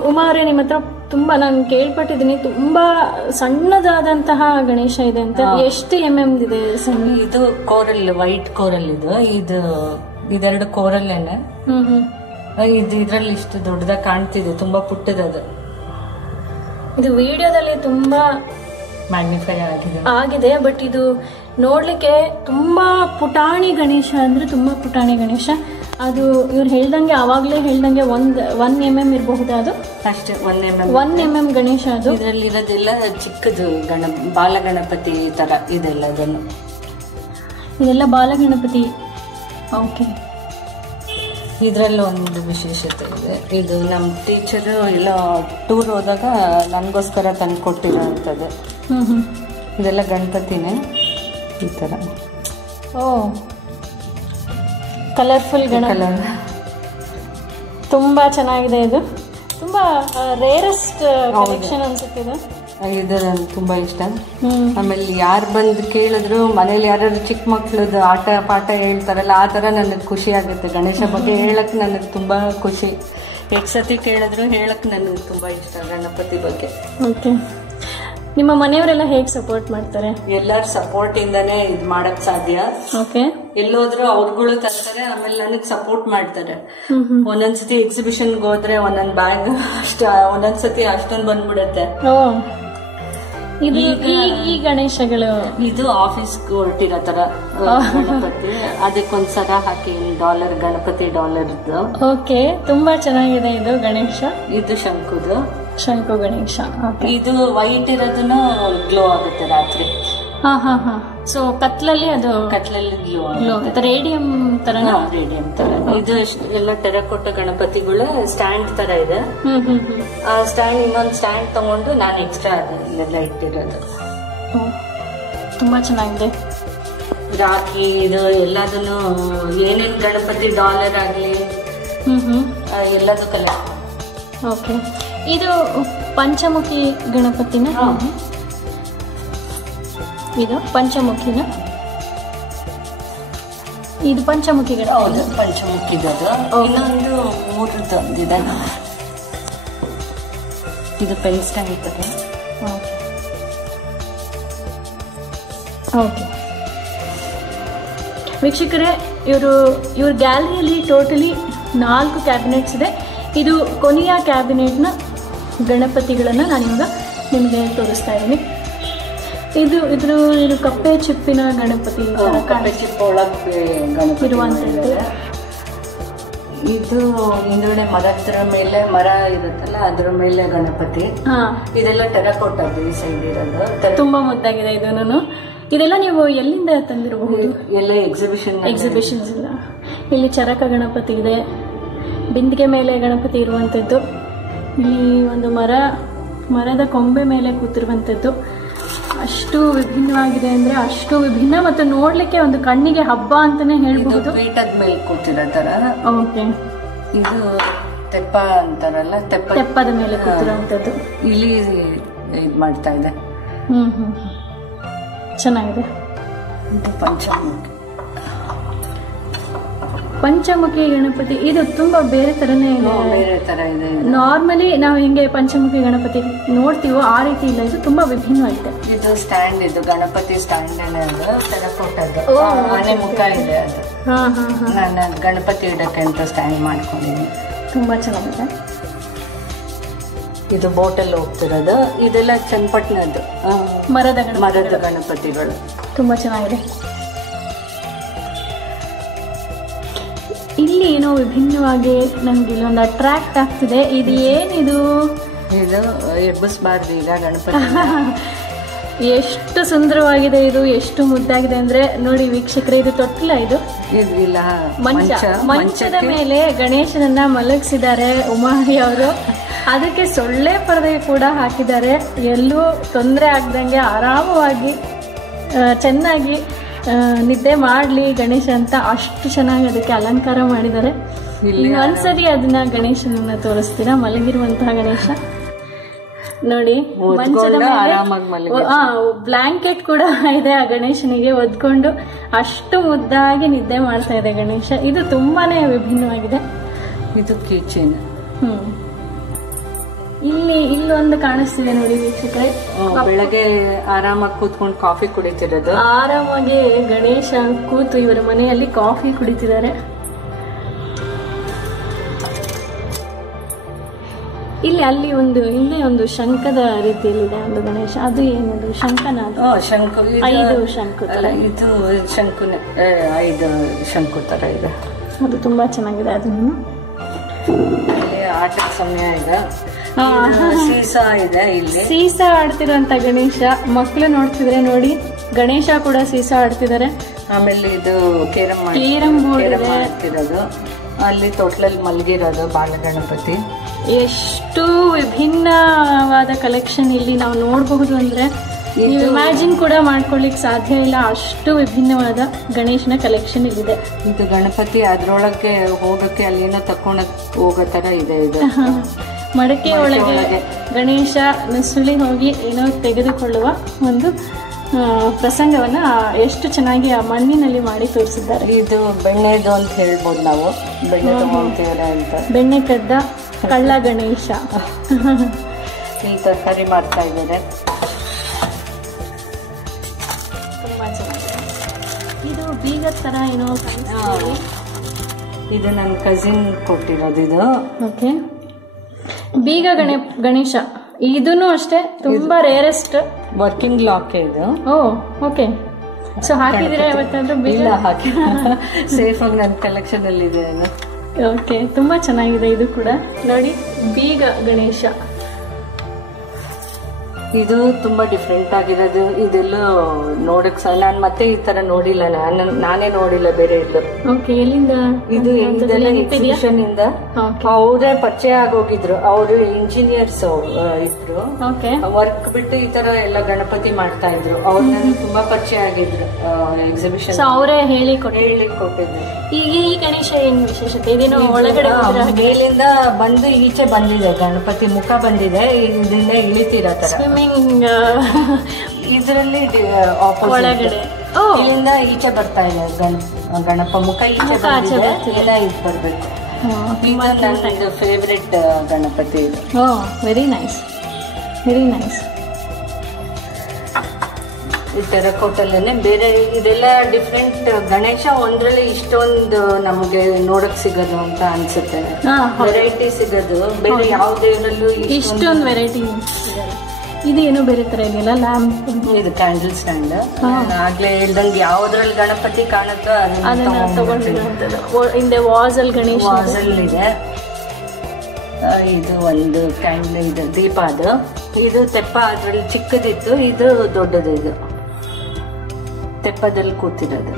ಉಮಾ ಅವರೇ, ನಿಮ್ಮ ಹತ್ರ ತುಂಬಾ ನಾನು ಕೇಳ್ಪಟ್ಟಿದ್ದೀನಿ ತುಂಬಾ ಸಣ್ಣದಾದಂತಹ ಗಣೇಶ ಇದೆ ಅಂತ. ಎಷ್ಟು mm ಇದೆ ಸಣ್ಣ? ಇದು ಕೋರಲ್, ವೈಟ್ ಕೋರಲ್. ಇದೆರಡು ಕೋರಲ್ಲೇನೆ. ಇದ್ರಲ್ಲಿ ಇಷ್ಟು ದೊಡ್ಡದಾಗಿ ಕಾಣ್ತಿದೆ. ತುಂಬಾ ಪುಟ್ಟದದು. ಇದು ವಿಡಿಯೋದಲ್ಲಿ ತುಂಬಾ ಮ್ಯಾಗ್ನಿಫೈ ಆಗಿದೆ. ಬಟ್ ಇದು ನೋಡ್ಲಿಕ್ಕೆ ತುಂಬಾ ಪುಟಾಣಿ ಗಣೇಶ ಅಂದ್ರೆ ತುಂಬಾ ಪುಟಾಣಿ ಗಣೇಶ. ಅದು ಇವ್ರು ಹೇಳ್ದಂಗೆ ಆವಾಗಲೇ ಹೇಳ್ದಂಗೆ 1 mm ಇರಬಹುದು. ಅದು ಅಷ್ಟೇ 1 mm ಗಣೇಶ. ಅದು ಇದರಲ್ಲಿ ಇರೋದೆಲ್ಲ ಚಿಕ್ಕದು ಬಾಲಗಣಪತಿ ತರ ಇದೆಲ್ಲ. ಇದೆಲ್ಲ ಬಾಲಗಣಪತಿ. ಓಕೆ. ಇದರಲ್ಲಿ ಒಂದು ವಿಶೇಷತೆ ಇದೆ. ಇದು ನಮ್ಮ ಟೀಚರು ಎಲ್ಲ ಟೂರ್ ಹೋದಾಗ ನನಗೋಸ್ಕರ ತಂದು ಕೊಟ್ಟಿರೋಂಥದ್ದು. ಇದೆಲ್ಲ ಗಣಪತಿನೇ ಈ ಥರ. ಓ, ಕಲರ್ಫುಲ್ ಕಲರ್ ತುಂಬ ಚೆನ್ನಾಗಿದೆ. ಇದು ತುಂಬ ರೇರೆಸ್ಟ್ ಕಲೆಕ್ಷನ್ ಅನ್ಸುತ್ತೆ. ಇದು ನನಗೆ ತುಂಬ ಇಷ್ಟ. ಆಮೇಲೆ ಯಾರು ಬಂದು ಕೇಳಿದ್ರು, ಮನೇಲಿ ಯಾರು ಚಿಕ್ಕ ಮಕ್ಳದ್ದು ಆಟ ಪಾಠ ಹೇಳ್ತಾರಲ್ಲ, ಆ ಥರ ನನಗೆ ಖುಷಿ ಆಗುತ್ತೆ. ಗಣೇಶ ಬಗ್ಗೆ ಹೇಳಕ್ಕೆ ನನಗೆ ತುಂಬ ಖುಷಿ. ಎಷ್ಟು ಸತಿ ಕೇಳಿದ್ರು ಹೇಳಕ್ಕೆ ನನಗೆ ತುಂಬ ಇಷ್ಟ ಗಣಪತಿ ಬಗ್ಗೆ. ಓಕೆ. ನಿಮ್ಮ ಮನೆಯವರೆಲ್ಲ ಹೇಗೆ ಸಪೋರ್ಟ್ ಮಾಡ್ತಾರೆ? ಎಲ್ಲರ ಸಪೋರ್ಟ್ ಇಂದಾನೆ ಇದು ಮಾಡಕ್ ಸಾಧ್ಯ. ಓಕೆ. ಎಲ್ಲೋದ್ರು ಅವ್ರುಗಳು ತರ್ತಾರೆ, ಆಮೇಲೆ ನನಗೆ ಸಪೋರ್ಟ್ ಮಾಡ್ತಾರೆ. ಒಂದೊಂದ್ಸತಿ ಎಕ್ಸಿಬಿಷನ್ಗೆ ಹೋದ್ರೆ ಒಂದೊಂದ್ ಬ್ಯಾಗ್ ಒಂದೊಂದ್ಸತಿ ಅಷ್ಟೊಂದು ಬಂದ್ಬಿಡತ್ತೆ. ಈ ಗಣೇಶಗಳು ಇದು ಆಫೀಸ್ಗೆ ಹೊರಟಿರೋ ತರ ಗಣಪತಿ. ಅದಕ್ಕೊಂದ್ ಸರ ಹಾಕಿ $, ಗಣಪತಿ $. ಓಕೆ, ತುಂಬಾ ಚೆನ್ನಾಗಿದೆ ಇದು ಗಣೇಶ. ಇದು ಶಂಕು ಗಣೇಶ. ಇದು ವೈಟ್ ಇರೋದನ್ನು ಗ್ಲೋ ಆಗುತ್ತೆ ರಾತ್ರಿ. ಸೊ ಕತ್ಲಲ್ಲಿ ಗ್ಲೋ ರೇಡಿಯಂ ತರ. ಇದು ಎಲ್ಲ ಟೆರಕೋಟ ಗಣಪತಿಗಳು ಸ್ಟ್ಯಾಂಡ್ ತರ ಇದೆ. ಆ ಸ್ಟ್ಯಾಂಡ್ ಇನ್ನೊಂದು ಸ್ಟ್ಯಾಂಡ್ ತಗೊಂಡು ನಾನು ಎಕ್ಸ್ಟ್ರಾ ಎಲ್ಲ ಇಟ್ಟಿರೋದು. ತುಂಬಾ ಚೆನ್ನಾಗಿದೆ. ರಾಖಿ ಇದು ಎಲ್ಲದನ್ನು ಏನೇನ್ ಗಣಪತಿ $, ಆಗ್ಲಿ ಎಲ್ಲದೂ ಕಲೆಕ್ಟ್. ಓಕೆ. ಇದು ಪಂಚಮುಖಿ ಗಣಪತಿನ. ಇದು ಪಂಚಮುಖಿನ. ಇದು ಪಂಚಮುಖಿ ಗಣಪತಿ. ಪಂಚಮುಖಿದದು. ಇನ್ನೊಂದು 3 ಇದು ಪೆನ್ ಸ್ಟ್ಯಾಂಡ್ ಇರ್ತದೆ. ಓಕೆ ವೀಕ್ಷಕರೇ, ಇವ್ರ ಗ್ಯಾಲರಿಯಲ್ಲಿ ಟೋಟಲಿ 4 ಕ್ಯಾಬಿನೆಟ್ಸ್ ಇದೆ. ಇದು ಕೊನೆಯ ಕ್ಯಾಬಿನೆಟ್ನ ಗಣಪತಿಗಳನ್ನು ನಾನು ನಿಮಗೆ ತೋರಿಸ್ತಾ ಇದ್ದೀನಿ. ಇದು ಕಪ್ಪೆ ಚಿಪ್ಪಿನ ಗಣಪತಿ ಚಿಪ್ಪ ಒಳಗೆ ಗಣಪತಿ ಇರುವಂಥದ್ದು. ಇದು ಹಿಂದುಗಡೆ ಮರದ ಮೇಲೆ ಮರ ಇರುತ್ತಲ್ಲ, ಅದ್ರ ಮೇಲೆ ಗಣಪತಿ. ಇದೆಲ್ಲ ಟೆರಕೋಟದ್ದು ಈ ಸೈಡ್ ಇರೋದು. ತುಂಬಾ ಮುದ್ದಾಗಿದೆ ಇದನ್ನು. ಇದೆಲ್ಲ ನೀವು ಎಲ್ಲಿಂದ ತಂದಿರಬಹುದು? ಎಲ್ಲ ಎಕ್ಸಿಬಿಷನ್ಸ್ ಇಲ್ಲ. ಇಲ್ಲಿ ಚರಕ ಗಣಪತಿ ಇದೆ, ಬಿಂದಿಗೆ ಮೇಲೆ ಗಣಪತಿ ಇರುವಂಥದ್ದು. ಇಲ್ಲಿ ಒಂದು ಮರದ ಕೊಂಬೆ ಮೇಲೆ ಕೂತಿರುವಂಥದ್ದು. ಅಷ್ಟು ವಿಭಿನ್ನವಾಗಿದೆ ಅಂದ್ರೆ ಅಷ್ಟು ವಿಭಿನ್ನ, ಮತ್ತು ನೋಡ್ಲಿಕ್ಕೆ ಒಂದು ಕಣ್ಣಿಗೆ ಹಬ್ಬ ಅಂತಾನೆ ಹೇಳ್ಬಹುದು. ಪೀಠದ ಮೇಲೆ ಕೂತಿರೋ ತರ. ಓಕೆ. ಇದು ತೆಪ್ಪ ಅಂತಾರಲ್ಲ, ತೆಪ್ಪದ ಮೇಲೆ ಕೂತಿರುವಂತದ್ದು. ಇಲ್ಲಿ ಇದು ಮಾಡ್ತಾ ಇದೆ. ಚೆನ್ನಾಗಿದೆ. ಪಂಚಮುಖಿ ಗಣಪತಿ ಇದು ತುಂಬಾ ಬೇರೆ ತರನೇ ಇದೆ. ನಾರ್ಮಲಿ ನಾವು ಹಿಂಗೆ ಪಂಚಮುಖಿ ಗಣಪತಿ ನೋಡ್ತೀವೋ ಆ ರೀತಿ ಇಲ್ಲ, ಇದು ತುಂಬಾ ವಿಭಿನ್ನವಾಗಿದೆ. ಇದು ಸ್ಟ್ಯಾಂಡ್, ಇದು ಗಣಪತಿ ಸ್ಟ್ಯಾಂಡ್ ಟೆರಕೋಟದ್ದು. ಆನೆ ಮುಖ ಇದೆ ಅದು. ನಾನು ಗಣಪತಿ ಇಡಕ್ಕೆ ಅಂತ ಸ್ಟ್ಯಾಂಡ್ ಮಾಡ್ಕೊಂಡಿದ್ದೀನಿ. ತುಂಬಾ ಚೆನ್ನಾಗಿದೆ. ಇದು ಬೋಟಲ್ಲಿ ಹೋಗ್ತಿರೋದು. ಇದೆಲ್ಲ ಚನ್ನಪಟ್ಟಣದ್ದು ಮರದ ಗಣಪತಿಗಳು. ತುಂಬಾ ಚೆನ್ನಾಗಿದೆ. ಇಲ್ಲಿ ಏನೋ ವಿಭಿನ್ನವಾಗಿ ನಮ್ಗೆ ಇಲ್ಲೊಂದು ಅಟ್ರಾಕ್ಟ್ ಆಗ್ತಿದೆ. ಇದು ಏನಿದು? ಇದು ಎಬ್ಬಿಸಬಾರ್ದು ಈಗ ಗಣಪತಿ. ಎಷ್ಟು ಸುಂದರವಾಗಿದೆ ಇದು, ಎಷ್ಟು ಮುದ್ದಾಗಿದೆ ಅಂದ್ರೆ ನೋಡಿ ವೀಕ್ಷಕರೇ. ಇದು ತೊಟ್ಟಿಲ, ಇದು ಇಲ್ಲ ಮಂಚದ ಮೇಲೆ ಗಣೇಶನನ್ನ ಮಲಗಿಸಿದ್ದಾರೆ ಉಮಾರಿ ಅವರು. ಅದಕ್ಕೆ ಸೊಳ್ಳೆ ಪರದೆ ಕೂಡ ಹಾಕಿದ್ದಾರೆ. ಎಲ್ಲೂ ತೊಂದರೆ ಆಗ್ದಂಗೆ ಆರಾಮವಾಗಿ ಚೆನ್ನಾಗಿ ನಿದ್ದೆ ಮಾಡ್ಲಿ ಗಣೇಶ ಅಂತ ಅಷ್ಟು ಚೆನ್ನಾಗಿ ಅದಕ್ಕೆ ಅಲಂಕಾರ ಮಾಡಿದ್ದಾರೆ. ಒಂದ್ಸರಿ ಅದನ್ನ ಗಣೇಶನನ್ನ ತೋರಿಸ್ತೀರಾ? ಮಲಗಿರುವಂತಹ ಗಣೇಶ ನೋಡಿ, ಮಂಚದ ಮೇಲೆ ಬ್ಲಾಂಕೆಟ್ ಕೂಡ ಇದೆ ಆ ಗಣೇಶನಿಗೆ ಒದ್ಕೊಂಡು. ಅಷ್ಟು ಮುದ್ದಾಗಿ ನಿದ್ದೆ ಮಾಡ್ತಾ ಇದೆ ಗಣೇಶ. ಇದು ತುಂಬಾನೇ ವಿಭಿನ್ನವಾಗಿದೆ. ಇದು ಕಿಚನ್. ಇಲ್ಲೊಂದು ಕಾಣಿಸ್ತಿದೆ ನೋಡಿ ವೀಕ್ಷಕರೇ. ಬೆಳಗ್ಗೆ ಆರಾಮಾಗಿ ಕೂತ್ಕೊಂಡು ಕಾಫಿ ಕುಡಿತಿರೋದು. ಆರಾಮಾಗಿ ಗಣೇಶ ಕೂತು ಇವರ ಮನೆಯಲ್ಲಿ ಕಾಫಿ ಕುಡಿತಿದ್ದಾರೆ. ಅಲ್ಲಿ ಹಿಂದೆ ಒಂದು ಶಂಖದ ರೀತಿಯಲ್ಲಿದೆ ಒಂದು ಗಣೇಶ. ಅದು ಏನದು? ಶಂಖನ? ಶಂಕು. 5 ಶಂಕು ತರ. ಇದು ಶಂಕುನೇ 5 ಶಂಕು ತರ ಇದೆ. ಅದು ತುಂಬಾ ಚೆನ್ನಾಗಿದೆ. ಅದನ್ನು ಆಟದ ಸಮಯ ಇದೆ, ಸೀಸಾ ಇದೆ, ಇಲ್ಲಿ ಸೀಸಾ ಆಡ್ತಿರೋಂತ ಗಣೇಶ. ಮಕ್ಕಳು ನೋಡ್ತಿದ್ರೆ ನೋಡಿ, ಗಣೇಶ ಕೂಡ ಸೀಸಾ ಆಡ್ತಿದ್ದಾರೆ. ಆಮೇಲೆ ಇದು ಕೇರಂ ಬೋರ್ಡ್ ಮಾಡ್ತಿರೋದು, ಅಲ್ಲಿ ತೊಟ್ಲಲ್ಲಿ ಮಲಗಿರೋದು ಬಾಲಗಣಪತಿ. ಎಷ್ಟು ವಿಭಿನ್ನವಾದ ಕಲೆಕ್ಷನ್ ಇಲ್ಲಿ ನಾವು ನೋಡಬಹುದು ಅಂದ್ರೆ ನೀವು ಇಮ್ಯಾಜಿನ್ ಕೂಡ ಮಾಡ್ಕೊಳ್ಳಿಕ್ ಸಾಧ್ಯ ಇಲ್ಲ, ಅಷ್ಟು ವಿಭಿನ್ನವಾದ ಗಣೇಶನ ಕಲೆಕ್ಷನ್ ಇಲ್ಲಿದೆ. ಇದು ಗಣಪತಿ ಅದ್ರೊಳಗೆ ಹೋಗಕ್ಕೆ ಅಲ್ಲೇನೋ ತಕೊಂಡ್ ಹೋಗೋ ತರ ಇದೆ. ಇದು ಮಡಕೆ ಒಳಗೆ ಗಣೇಶ ನುಸುಳಿ ಹೋಗಿ ಏನೋ ತೆಗೆದುಕೊಳ್ಳುವ ಒಂದು ಪ್ರಸಂಗವನ್ನ ಎಷ್ಟು ಚೆನ್ನಾಗಿ ಆ ಮಣ್ಣಿನಲ್ಲಿ ಮಾಡಿ ತೋರಿಸಿದ್ದಾರೆ. ಇದು ಬೆಣ್ಣೆದು ಅಂತ ಹೇಳ್ಬೋದು ನಾವು, ಬೆಣ್ಣೆ ತಗೊಂತೀವ್ರೆ ಅಂತ. ಬೆಣ್ಣೆ ಕಡ್ಡ ಕಳ್ಳ ಗಣೇಶ ಈ ತರಕಾರಿ ಮಾಡ್ತಾ ಇದ್ದಾರೆ. ತುಂಬಾ ಚೆನ್ನಾಗಿದೆ. ಇದು ಬೀಗದ ತರ ಏನೋ ಇದು ನನ್ನ ಕಸಿನ್ ಕೊಟ್ಟಿರೋದು. ಇದು ಓಕೆ, ಬೀಗ ಗಣೇಶ. ಇದನ್ನು ಅಷ್ಟೇ ತುಂಬಾ ರೇರೆಸ್ಟ್ ವರ್ಕಿಂಗ್ ಲಾಕ್ ಇದು. ಓಕೆ, ಸೊ ಹಾಕಿದ್ರೆ ಯಾವತ್ತಾದ್ರೂ ಬೀಗ ಹಾಕಿ ಸೇಫ್ ಆಗಿ ನನ್ನ ಕಲೆಕ್ಷನ್ ಅಲ್ಲಿ ಇದೆ. ಓಕೆ, ತುಂಬಾ ಚೆನ್ನಾಗಿದೆ. ಇದು ಕೂಡ ನೋಡಿ, ಬೀಗ ಗಣೇಶ. ಇದು ತುಂಬಾ ಡಿಫ್ರೆಂಟ್ ಆಗಿರೋದು. ಇದೆಲ್ಲ ನೋಡಕ್ ನಾನು ಮತ್ತೆ ಈ ತರ ನೋಡಿಲ್ಲ, ನಾನೇ ನೋಡಿಲ್ಲ ಬೇರೆ ಎಲ್ಲೂ. ಎಲ್ಲಿಂದ ಇದು ಎಕ್ಸಿಬಿಷನ್ ಇಂದ ಅವರೇ ಪರಿಚಯ ಆಗೋಗಿದ್ರು. ಅವರು ಇಂಜಿನಿಯರ್ಸ್ ಇದ್ರು, ವರ್ಕ್ ಬಿಟ್ಟು ಈ ತರ ಎಲ್ಲ ಗಣಪತಿ ಮಾಡ್ತಾ ಇದ್ರು. ಅವ್ರು ನನಗೆ ತುಂಬಾ ಪರಿಚಯ ಆಗಿದ್ರು ಎಕ್ಸಿಬಿಷನ್. ಅವರೇ ಹೇಳಿ ಕೊಟ್ಟಿದ್ರು. ಈಗ ಈ ಗಣೇಶ ಏನ್ ವಿಶೇಷತೆ? ಇದೇನೋ ಒಳಗಡೆ ಮೇಲಿಂದ ಬಂದು ಈಚೆ ಬಂದಿದೆ, ಗಣಪತಿ ಮುಖ ಬಂದಿದೆ, ಇದರಿಂದ ಇಳಿತೀರ ತರ. ಇದರಲ್ಲಿ ಒಳಗಡೆ ಇಲ್ಲಿಂದ ಈಚೆ ಬರ್ತಾ ಇದೆ ಗಣಪ ಮುಖ ಈಚೆ ಬಂದಿದೆ, ಇಲ್ಲ ಇದು ಬರ್ಬೇಕು. ಇದು ನನ್ನ ಫೇವ್ರೆಟ್ ಗಣಪತಿ ಇದು. Very nice, very nice. ಈ ಟೆರಕೋಟಲ್ಲೇನೆ ಬೇರೆ ಇದೆಲ್ಲ ಡಿಫ್ರೆಂಟ್ ಗಣೇಶ ಒಂದ್ರಲ್ಲಿ ಇಷ್ಟೊಂದು ನಮಗೆ ನೋಡಕ್ ಸಿಗೋದು ಅಂತ ಅನ್ಸುತ್ತೆ. ವೆರೈಟಿ ಸಿಗೋದು ಬೇರೆ ಯಾವ ದೇವರಲ್ಲೂ ಇಷ್ಟೊಂದು ವೆರೈಟಿ. ಇದು ಏನೋ ಬೇರೆ ತರ ಇದೆಯಲ್ಲ, ಲ್ಯಾಂಪ್. ಇದು ಕ್ಯಾಂಡಲ್ ಸ್ಟ್ಯಾಂಡ್. ಆಗ್ಲೇ ಹೇಳ್ದಂಗೆ ಯಾವ್ದ್ರಲ್ಲಿ ಗಣಪತಿ ಕಾಣುತ್ತೋ ಅದನ್ನ ತಗೊಂಡಿರುವಂತದ್ದು. ಹಿಂದೆ ವಾಸಲ್ ಗಣೇಶ ಇದೆ. ಇದು ಒಂದು ಕ್ಯಾಂಡಲ್, ಇದು ದೀಪ. ಅದು ಇದು ತೆಪ್ಪ, ಅದ್ರಲ್ಲಿ ಚಿಕ್ಕದಿತ್ತು, ಇದು ದೊಡ್ಡದು. ಇದು ತೆಪ್ಪದಲ್ಲಿ ಕೂತಿರೋದು.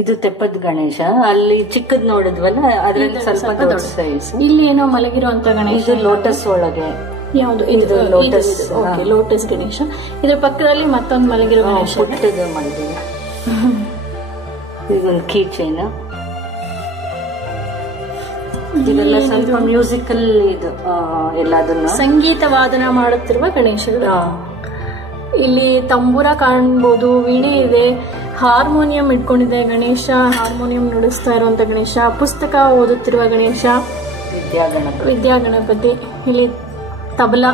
ಇದು ತೆಪ್ಪದ ಗಣೇಶ. ಅಲ್ಲಿ ಚಿಕ್ಕದ್ ನೋಡಿದ್ವಲ್ಲ, ಅದ್ರಲ್ಲಿ ಸ್ವಲ್ಪ ದೊಡ್ಡ ಸೈಜ್. ಇಲ್ಲಿ ಏನೋ ಮಲಗಿರುವಂತ ಗಣೇಶ. ಇದು ಲೋಟಸ್ ಒಳಗೆ. ಯಾವುದು? ಇದು ಲೋಟಸ್. ಲೋಟಸ್ ಗಣೇಶ. ಇದ್ರ ಪಕ್ಕದಲ್ಲಿ ಮತ್ತೊಂದು ಮಲಗಿರೋ ಗಣೇಶ, ಪುಟ್ಟದು ಮಲಗಿದೆ. ಇದೊಂದು ಕೀ ಚೈನ್. ಇದೆಲ್ಲ ಸ್ವಲ್ಪ ಮ್ಯೂಸಿಕಲ್. ಇದು ಎಲ್ಲದನ್ನ ಸಂಗೀತ ವಾದನ ಮಾಡುತ್ತಿರುವ ಗಣೇಶಗಳು. ಇಲ್ಲಿ ತಂಬೂರ ಕಾಣ್ಬೋದು, ವೀಣೆ ಇದೆ, ಹಾರ್ಮೋನಿಯಂ ಇಟ್ಕೊಂಡಿದೆ ಗಣೇಶ, ಹಾರ್ಮೋನಿಯಂ ನುಡಿಸ್ತಾ ಇರುವಂತ ಗಣೇಶ, ಪುಸ್ತಕ ಓದುತ್ತಿರುವ ಗಣೇಶ, ವಿದ್ಯಾ ಗಣಪತಿ. ಇಲ್ಲಿ ತಬಲ,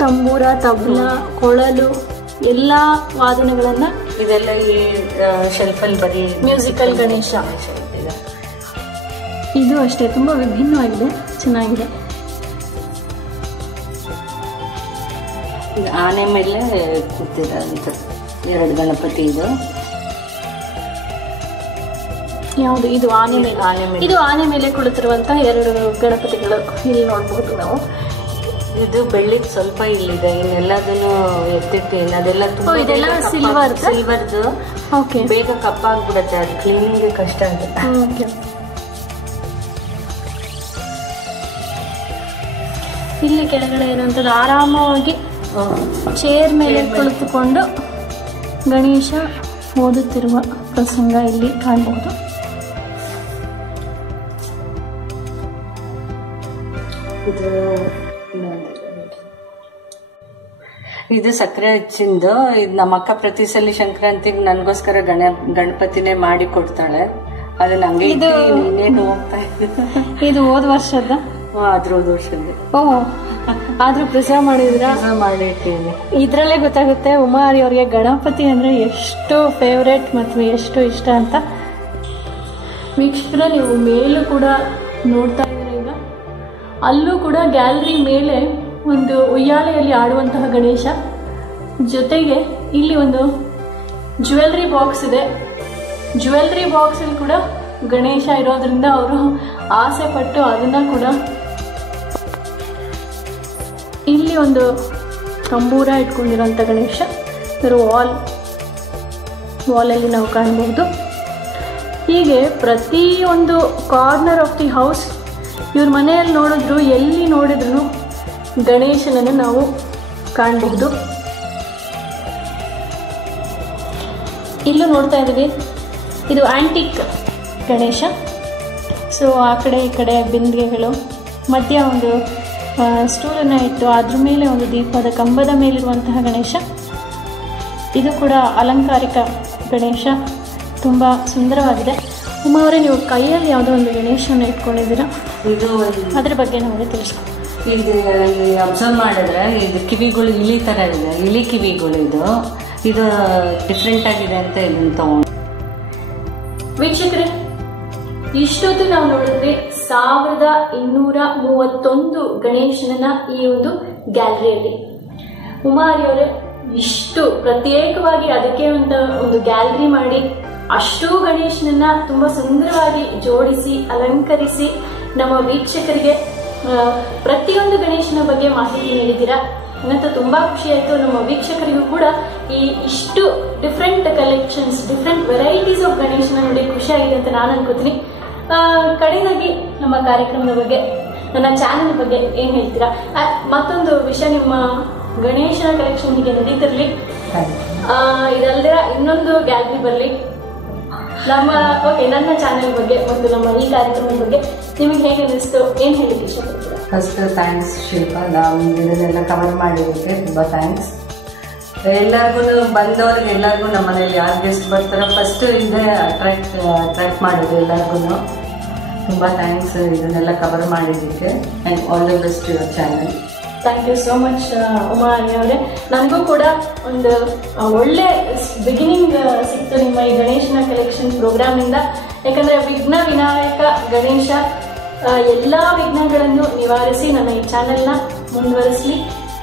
ತಂಬೂರ, ತಬಲ, ಕೊಳಲು, ಎಲ್ಲಾ ವಾದನಗಳನ್ನ ಇದೆಲ್ಲ ಈ ಶೆಲ್ಫಲ್ಲಿ ಬರೀ ಮ್ಯೂಸಿಕಲ್ ಗಣೇಶ. ಇದು ಅಷ್ಟೇ ತುಂಬಾ ವಿಭಿನ್ನವಾಗಿದೆ, ಚೆನ್ನಾಗಿದೆ. ಆನೆ ಮೇಲೆ ಕೂತಿರೋಂಥ ಎರಡು ಗಣಪತಿ. ಇದು ಯಾವುದು? ಇದು ಆನೆ ಮೇಲೆ. ಇದು ಆನೆ ಮೇಲೆ ಕುಳಿತಿರುವಂತಹ ಎರಡು ಗಣಪತಿಗಳು ಇಲ್ಲಿ ನೋಡಬಹುದು ನಾವು. ಇದು ಬೆಳ್ಳಿದ್ ಸ್ವಲ್ಪ ಇಲ್ಲಿದೆ, ಇನ್ನೆಲ್ಲದನ್ನು ಎತ್ತಿಟ್ಟೇನು ಅದೆಲ್ಲ ತುಂಬಾ ಇದೆಲ್ಲ ಸಿಲ್ವರ್ದು. ಬೇಗ ಕಪ್ಪಾಗ್ಬಿಡುತ್ತೆ, ಅದು ಕ್ಲೀನಿಂಗ್ ಕಷ್ಟ ಆಗುತ್ತೆ. ಇಲ್ಲಿ ಕೆಳಗಡೆ ಇರುವಂತದ್ದು ಆರಾಮವಾಗಿ ಚೇರ್ ಮೇಲೆ ಕುಳಿತುಕೊಂಡು ಗಣೇಶ ಓದುತ್ತಿರುವ ಪ್ರಸಂಗ ಇಲ್ಲಿ ಕಾಣಬಹುದು. ಇದು ಸಕ್ಕರೆ ಹಚ್ಚಿಂದು. ಇದು ನಮ್ಮ ಅಕ್ಕ ಪ್ರತಿ ಸಲ ಸಂಕ್ರಾಂತಿಗೆ ನನಗೋಸ್ಕರ ಗಣಪತಿನೇ ಮಾಡಿ ಕೊಡ್ತಾಳೆ. ಅದನ್ನ ಹಂಗೆ ಇನ್ನೇನು ಹೋಗ್ತಾ ಇದೆ. ಇದು ಹೋದ ವರ್ಷದ? ಅದ್ರ ಹೋದ ವರ್ಷದ. ಆದ್ರೂ ಪ್ರಿಸರ್ವ್ ಮಾಡಿರ್ತೀನಿ. ಇದ್ರಲ್ಲೇ ಗೊತ್ತಾಗುತ್ತೆ ಉಮಾರಿ ಅವ್ರಿಗೆ ಗಣಪತಿ ಅಂದ್ರೆ ಎಷ್ಟು ಫೇವ್ರೇಟ್ ಮತ್ತು ಎಷ್ಟು ಇಷ್ಟ ಅಂತ. ವೀಕ್ಷಕರ, ನೀವು ಮೇಲೂ ಕೂಡ ನೋಡ್ತಾ ಇದ್ದೀರ. ಈಗ ಅಲ್ಲೂ ಕೂಡ ಗ್ಯಾಲರಿ ಮೇಲೆ ಒಂದು ಉಯ್ಯಾಲೆಯಲ್ಲಿ ಆಡುವಂತಹ ಗಣೇಶ, ಜೊತೆಗೆ ಇಲ್ಲಿ ಒಂದು ಜ್ಯುವೆಲ್ರಿ ಬಾಕ್ಸ್ ಇದೆ. ಜ್ಯುವೆಲ್ರಿ ಬಾಕ್ಸಲ್ಲಿ ಕೂಡ ಗಣೇಶ ಇರೋದ್ರಿಂದ ಅವರು ಆಸೆ ಪಟ್ಟು ಅದನ್ನ ಕೂಡ, ಇಲ್ಲಿ ಒಂದು ತಂಬೂರ ಇಟ್ಕೊಂಡಿರೋಂಥ ಗಣೇಶ ಇದರ ವಾಲಲ್ಲಿ ನಾವು ಕಾಣಬಹುದು. ಹೀಗೆ ಪ್ರತಿಯೊಂದು ಕಾರ್ನರ್ ಆಫ್ ದಿ ಹೌಸ್ ಇವ್ರ ಮನೆಯಲ್ಲಿ ನೋಡಿದ್ರು, ಎಲ್ಲಿ ನೋಡಿದ್ರು ಗಣೇಶನನ್ನು ನಾವು ಕಾಣಬಹುದು. ಇಲ್ಲೂ ನೋಡ್ತಾ ಇದ್ದೀವಿ, ಇದು ಆಂಟಿಕ್ ಗಣೇಶ. ಸೊ ಆ ಕಡೆ ಈ ಕಡೆ ಬಿಂದಿಗೆಗಳು, ಮಧ್ಯ ಒಂದು ಸ್ಟೂಲನ್ನು ಇಟ್ಟು ಅದ್ರ ಮೇಲೆ ಒಂದು ದೀಪದ ಕಂಬದ ಮೇಲಿರುವಂತಹ ಗಣೇಶ. ಇದು ಕೂಡ ಅಲಂಕಾರಿಕ ಗಣೇಶ, ತುಂಬ ಸುಂದರವಾಗಿದೆ. ಉಮಾ ಅವರೇ, ನೀವು ಕೈಯಲ್ಲಿ ಯಾವುದೋ ಒಂದು ಗಣೇಶನ ಇಟ್ಕೊಂಡಿದ್ದೀರಾ, ಇದು ಅದ್ರ ಬಗ್ಗೆ ನಮಗೆ ತಿಳಿಸ್ಕೊಡಿ. ಇದು ಅಬ್ಸರ್ವ್ ಮಾಡಿದ್ರೆ ಇದು ಕಿವಿಗಳು ಇಲಿ ಥರ ಇದೆ, ಇಲಿ ಕಿವಿಗಳು. ಇದು ಡಿಫ್ರೆಂಟ್ ಆಗಿದೆ ಅಂತ ಇದನ್ನು ತಗೊಂಡು. ವೀಕ್ಷಕರೇ, ಇಷ್ಟೊತ್ತು ನಾವು ನೋಡಿದ್ರೆ 1231 ಗಣೇಶನನ್ನ ಈ ಒಂದು ಗ್ಯಾಲರಿಯಲ್ಲಿ. ಉಮಾರಿಯವರೇ, ಇಷ್ಟು ಪ್ರತ್ಯೇಕವಾಗಿ ಅದಕ್ಕೆ ಒಂದು ಗ್ಯಾಲರಿ ಮಾಡಿ ಅಷ್ಟು ಗಣೇಶನನ್ನ ತುಂಬಾ ಸುಂದರವಾಗಿ ಜೋಡಿಸಿ ಅಲಂಕರಿಸಿ ನಮ್ಮ ವೀಕ್ಷಕರಿಗೆ ಪ್ರತಿಯೊಂದು ಗಣೇಶನ ಬಗ್ಗೆ ಮಾಹಿತಿ ನೀಡಿದ್ದೀರಾ. ನಂತರ ತುಂಬಾ ಖುಷಿ ಆಯ್ತು. ನಮ್ಮ ವೀಕ್ಷಕರಿಗೂ ಕೂಡ ಇಷ್ಟು different collections, different varieties of ಗಣೇಶನ ನೋಡಿ ಖುಷಿ ಆಗಿದೆ ಅಂತ ನಾನು ಅನ್ಕೋತೀನಿ. ಕಡೆಯದಾಗಿ ನಮ್ಮ ಕಾರ್ಯಕ್ರಮದ ಬಗ್ಗೆ, ನನ್ನ ಚಾನೆಲ್ ಬಗ್ಗೆ ಏನ್ ಹೇಳ್ತೀರಾ? ಮತ್ತೊಂದು ವಿಷಯ, ನಿಮ್ಮ ಗಣೇಶನ ಕಲೆಕ್ಷನ್ ಹೀಗೆ ನಡೀತಿರ್ಲಿ, ಇದಲ್ದಿರ ಇನ್ನೊಂದು ಗ್ಯಾಲರಿ ಬರಲಿ. ನನ್ನ ಚಾನೆಲ್ ಬಗ್ಗೆ ಮತ್ತು ನಮ್ಮ ಈ ಕಾರ್ಯಕ್ರಮದ ಬಗ್ಗೆ ನಿಮಗೆ ಹೇಗೆ ಅನಿಸ್ತು, ಏನ್ ಹೇಳಿಕ್ಕೆ ಇಷ್ಟಪಡ್ತೀರಾ? ಫಸ್ಟ್ ಥ್ಯಾಂಕ್ಸ್ ಶಿಲ್ಪಾ, ನಾವು ಇದನ್ನೆಲ್ಲ ಕವರ್ ಮಾಡಿದ್ದಕ್ಕೆ ತುಂಬ ಥ್ಯಾಂಕ್ಸ್. ಎಲ್ಲರಿಗೂ ಬಂದವ್ರಿಗೆ, ಎಲ್ಲರಿಗೂ ನಮ್ಮ ಮನೇಲಿ ಯಾರು ಗೆಸ್ಟ್ ಬರ್ತಾರೋ ಫಸ್ಟ್ ಇಲ್ಲದೆ ಅಟ್ರಾಕ್ಟ್ ಮಾಡೋದು ಎಲ್ಲರಿಗೂ. ತುಂಬ ಥ್ಯಾಂಕ್ಸ್ ಇದನ್ನೆಲ್ಲ ಕವರ್ ಮಾಡಿದ್ದಕ್ಕೆ. And all the best your channel. Thank you so much Uma ಅವರೇ. ನನಗೂ ಕೂಡ ಒಂದು ಒಳ್ಳೆ ಬಿಗಿನಿಂಗ್ ಸಿಕ್ತು ನಿಮ್ಮ ಈ ಗಣೇಶನ ಕಲೆಕ್ಷನ್ ಪ್ರೋಗ್ರಾಮಿಂದ. ಯಾಕಂದರೆ ವಿಘ್ನ ವಿನಾಯಕ ಗಣೇಶ ಎಲ್ಲ ವಿಘ್ನಗಳನ್ನು ನಿವಾರಿಸಿ ನನ್ನ ಈ ಚಾನೆಲ್ನ ಮುಂದುವರಿಸಲಿ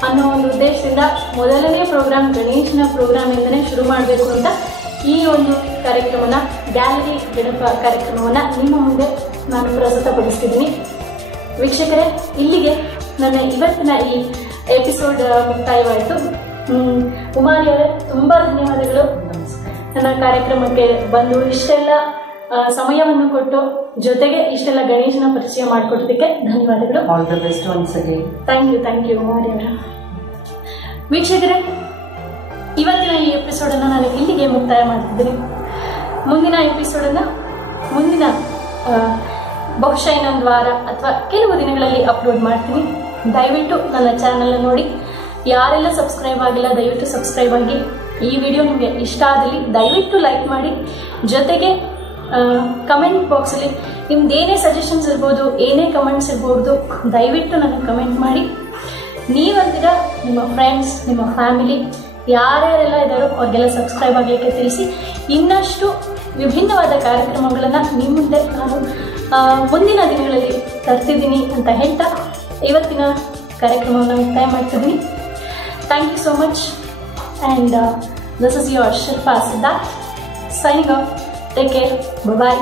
ಅನ್ನೋ ಒಂದು ಉದ್ದೇಶದಿಂದ ಮೊದಲನೇ ಪ್ರೋಗ್ರಾಮ್ ಗಣೇಶನ ಪ್ರೋಗ್ರಾಮಿಂದನೇ ಶುರು ಮಾಡಬೇಕು ಅಂತ ಈ ಒಂದು ಕಾರ್ಯಕ್ರಮನ, ಗ್ಯಾಲರಿ ಗಣಪ ಕಾರ್ಯಕ್ರಮವನ್ನು ನಿಮ್ಮ ಮುಂದೆ ನಾನು ಪ್ರಸ್ತುತಪಡಿಸ್ತಿದ್ದೀನಿ. ವೀಕ್ಷಕರೇ, ಇಲ್ಲಿಗೆ ನನ್ನ ಇವತ್ತಿನ ಈ ಎಪಿಸೋಡ್ ಮುಕ್ತಾಯವಾಯಿತು. ಉಮಾರಿ ಅವರೇ, ತುಂಬ ಧನ್ಯವಾದಗಳು. ನನ್ನ ಕಾರ್ಯಕ್ರಮಕ್ಕೆ ಬಂದು ಇಷ್ಟೆಲ್ಲ ಸಮಯವನ್ನು ಕೊಟ್ಟು ಜೊತೆಗೆ ಇಷ್ಟೆಲ್ಲ ಗಣೇಶನ ಪರಿಚಯ ಮಾಡಿಕೊಡೋದಕ್ಕೆ ಧನ್ಯವಾದಗಳು. All the best once again. Thank you ಉಮಾರಿ ಅವರ. ವೀಕ್ಷಕರೇ, ಇವತ್ತಿನ ಈ ಎಪಿಸೋಡನ್ನು ನಾನು ಇಲ್ಲಿಗೆ ಮುಕ್ತಾಯ ಮಾಡ್ತಿದ್ದೀನಿ. ಮುಂದಿನ ಎಪಿಸೋಡನ್ನು ಮುಂದಿನ ಬಹುಶಃ ಇನ್ನೊಂದು ವಾರ ಅಥವಾ ಕೆಲವು ದಿನಗಳಲ್ಲಿ ಅಪ್ಲೋಡ್ ಮಾಡ್ತೀನಿ. ದಯವಿಟ್ಟು ನನ್ನ ಚಾನಲ್ ನೋಡಿ. ಯಾರೆಲ್ಲ ಸಬ್ಸ್ಕ್ರೈಬ್ ಆಗಿಲ್ಲ ದಯವಿಟ್ಟು ಸಬ್ಸ್ಕ್ರೈಬ್ ಆಗಿ. ಈ ವಿಡಿಯೋ ನಿಮಗೆ ಇಷ್ಟ ಆದಲ್ಲಿ ದಯವಿಟ್ಟು ಲೈಕ್ ಮಾಡಿ. ಜೊತೆಗೆ ಕಮೆಂಟ್ ಬಾಕ್ಸಲ್ಲಿ ನಿಮ್ದೇನೇ ಸಜೆಷನ್ಸ್ ಇರ್ಬೋದು, ಏನೇ ಕಮೆಂಟ್ಸ್ ಇರ್ಬೋದು, ದಯವಿಟ್ಟು ನನಗೆ ಕಮೆಂಟ್ ಮಾಡಿ. ನೀವಂತೀರ ನಿಮ್ಮ ಫ್ರೆಂಡ್ಸ್, ನಿಮ್ಮ ಫ್ಯಾಮಿಲಿ ಯಾರ್ಯಾರೆಲ್ಲ ಇದ್ದಾರೋ ಅವ್ರಿಗೆಲ್ಲ ಸಬ್ಸ್ಕ್ರೈಬ್ ಆಗಲಿಕ್ಕೆ ತಿಳಿಸಿ. ಇನ್ನಷ್ಟು ವಿಭಿನ್ನವಾದ ಕಾರ್ಯಕ್ರಮಗಳನ್ನು ನಿಮ್ಮ ಮುಂದೆ ನಾನು ಮುಂದಿನ ದಿನಗಳಲ್ಲಿ ತರ್ತಿದ್ದೀನಿ ಅಂತ ಹೇಳ್ತಾ ಇವತ್ತಿನ ಕಾರ್ಯಕ್ರಮವನ್ನು ಮುಕ್ತಾಯ ಮಾಡ್ತಿದ್ದೀನಿ. Thank you so much. And this is your Shilpa Siddharth signing off. Take care. Bye-bye.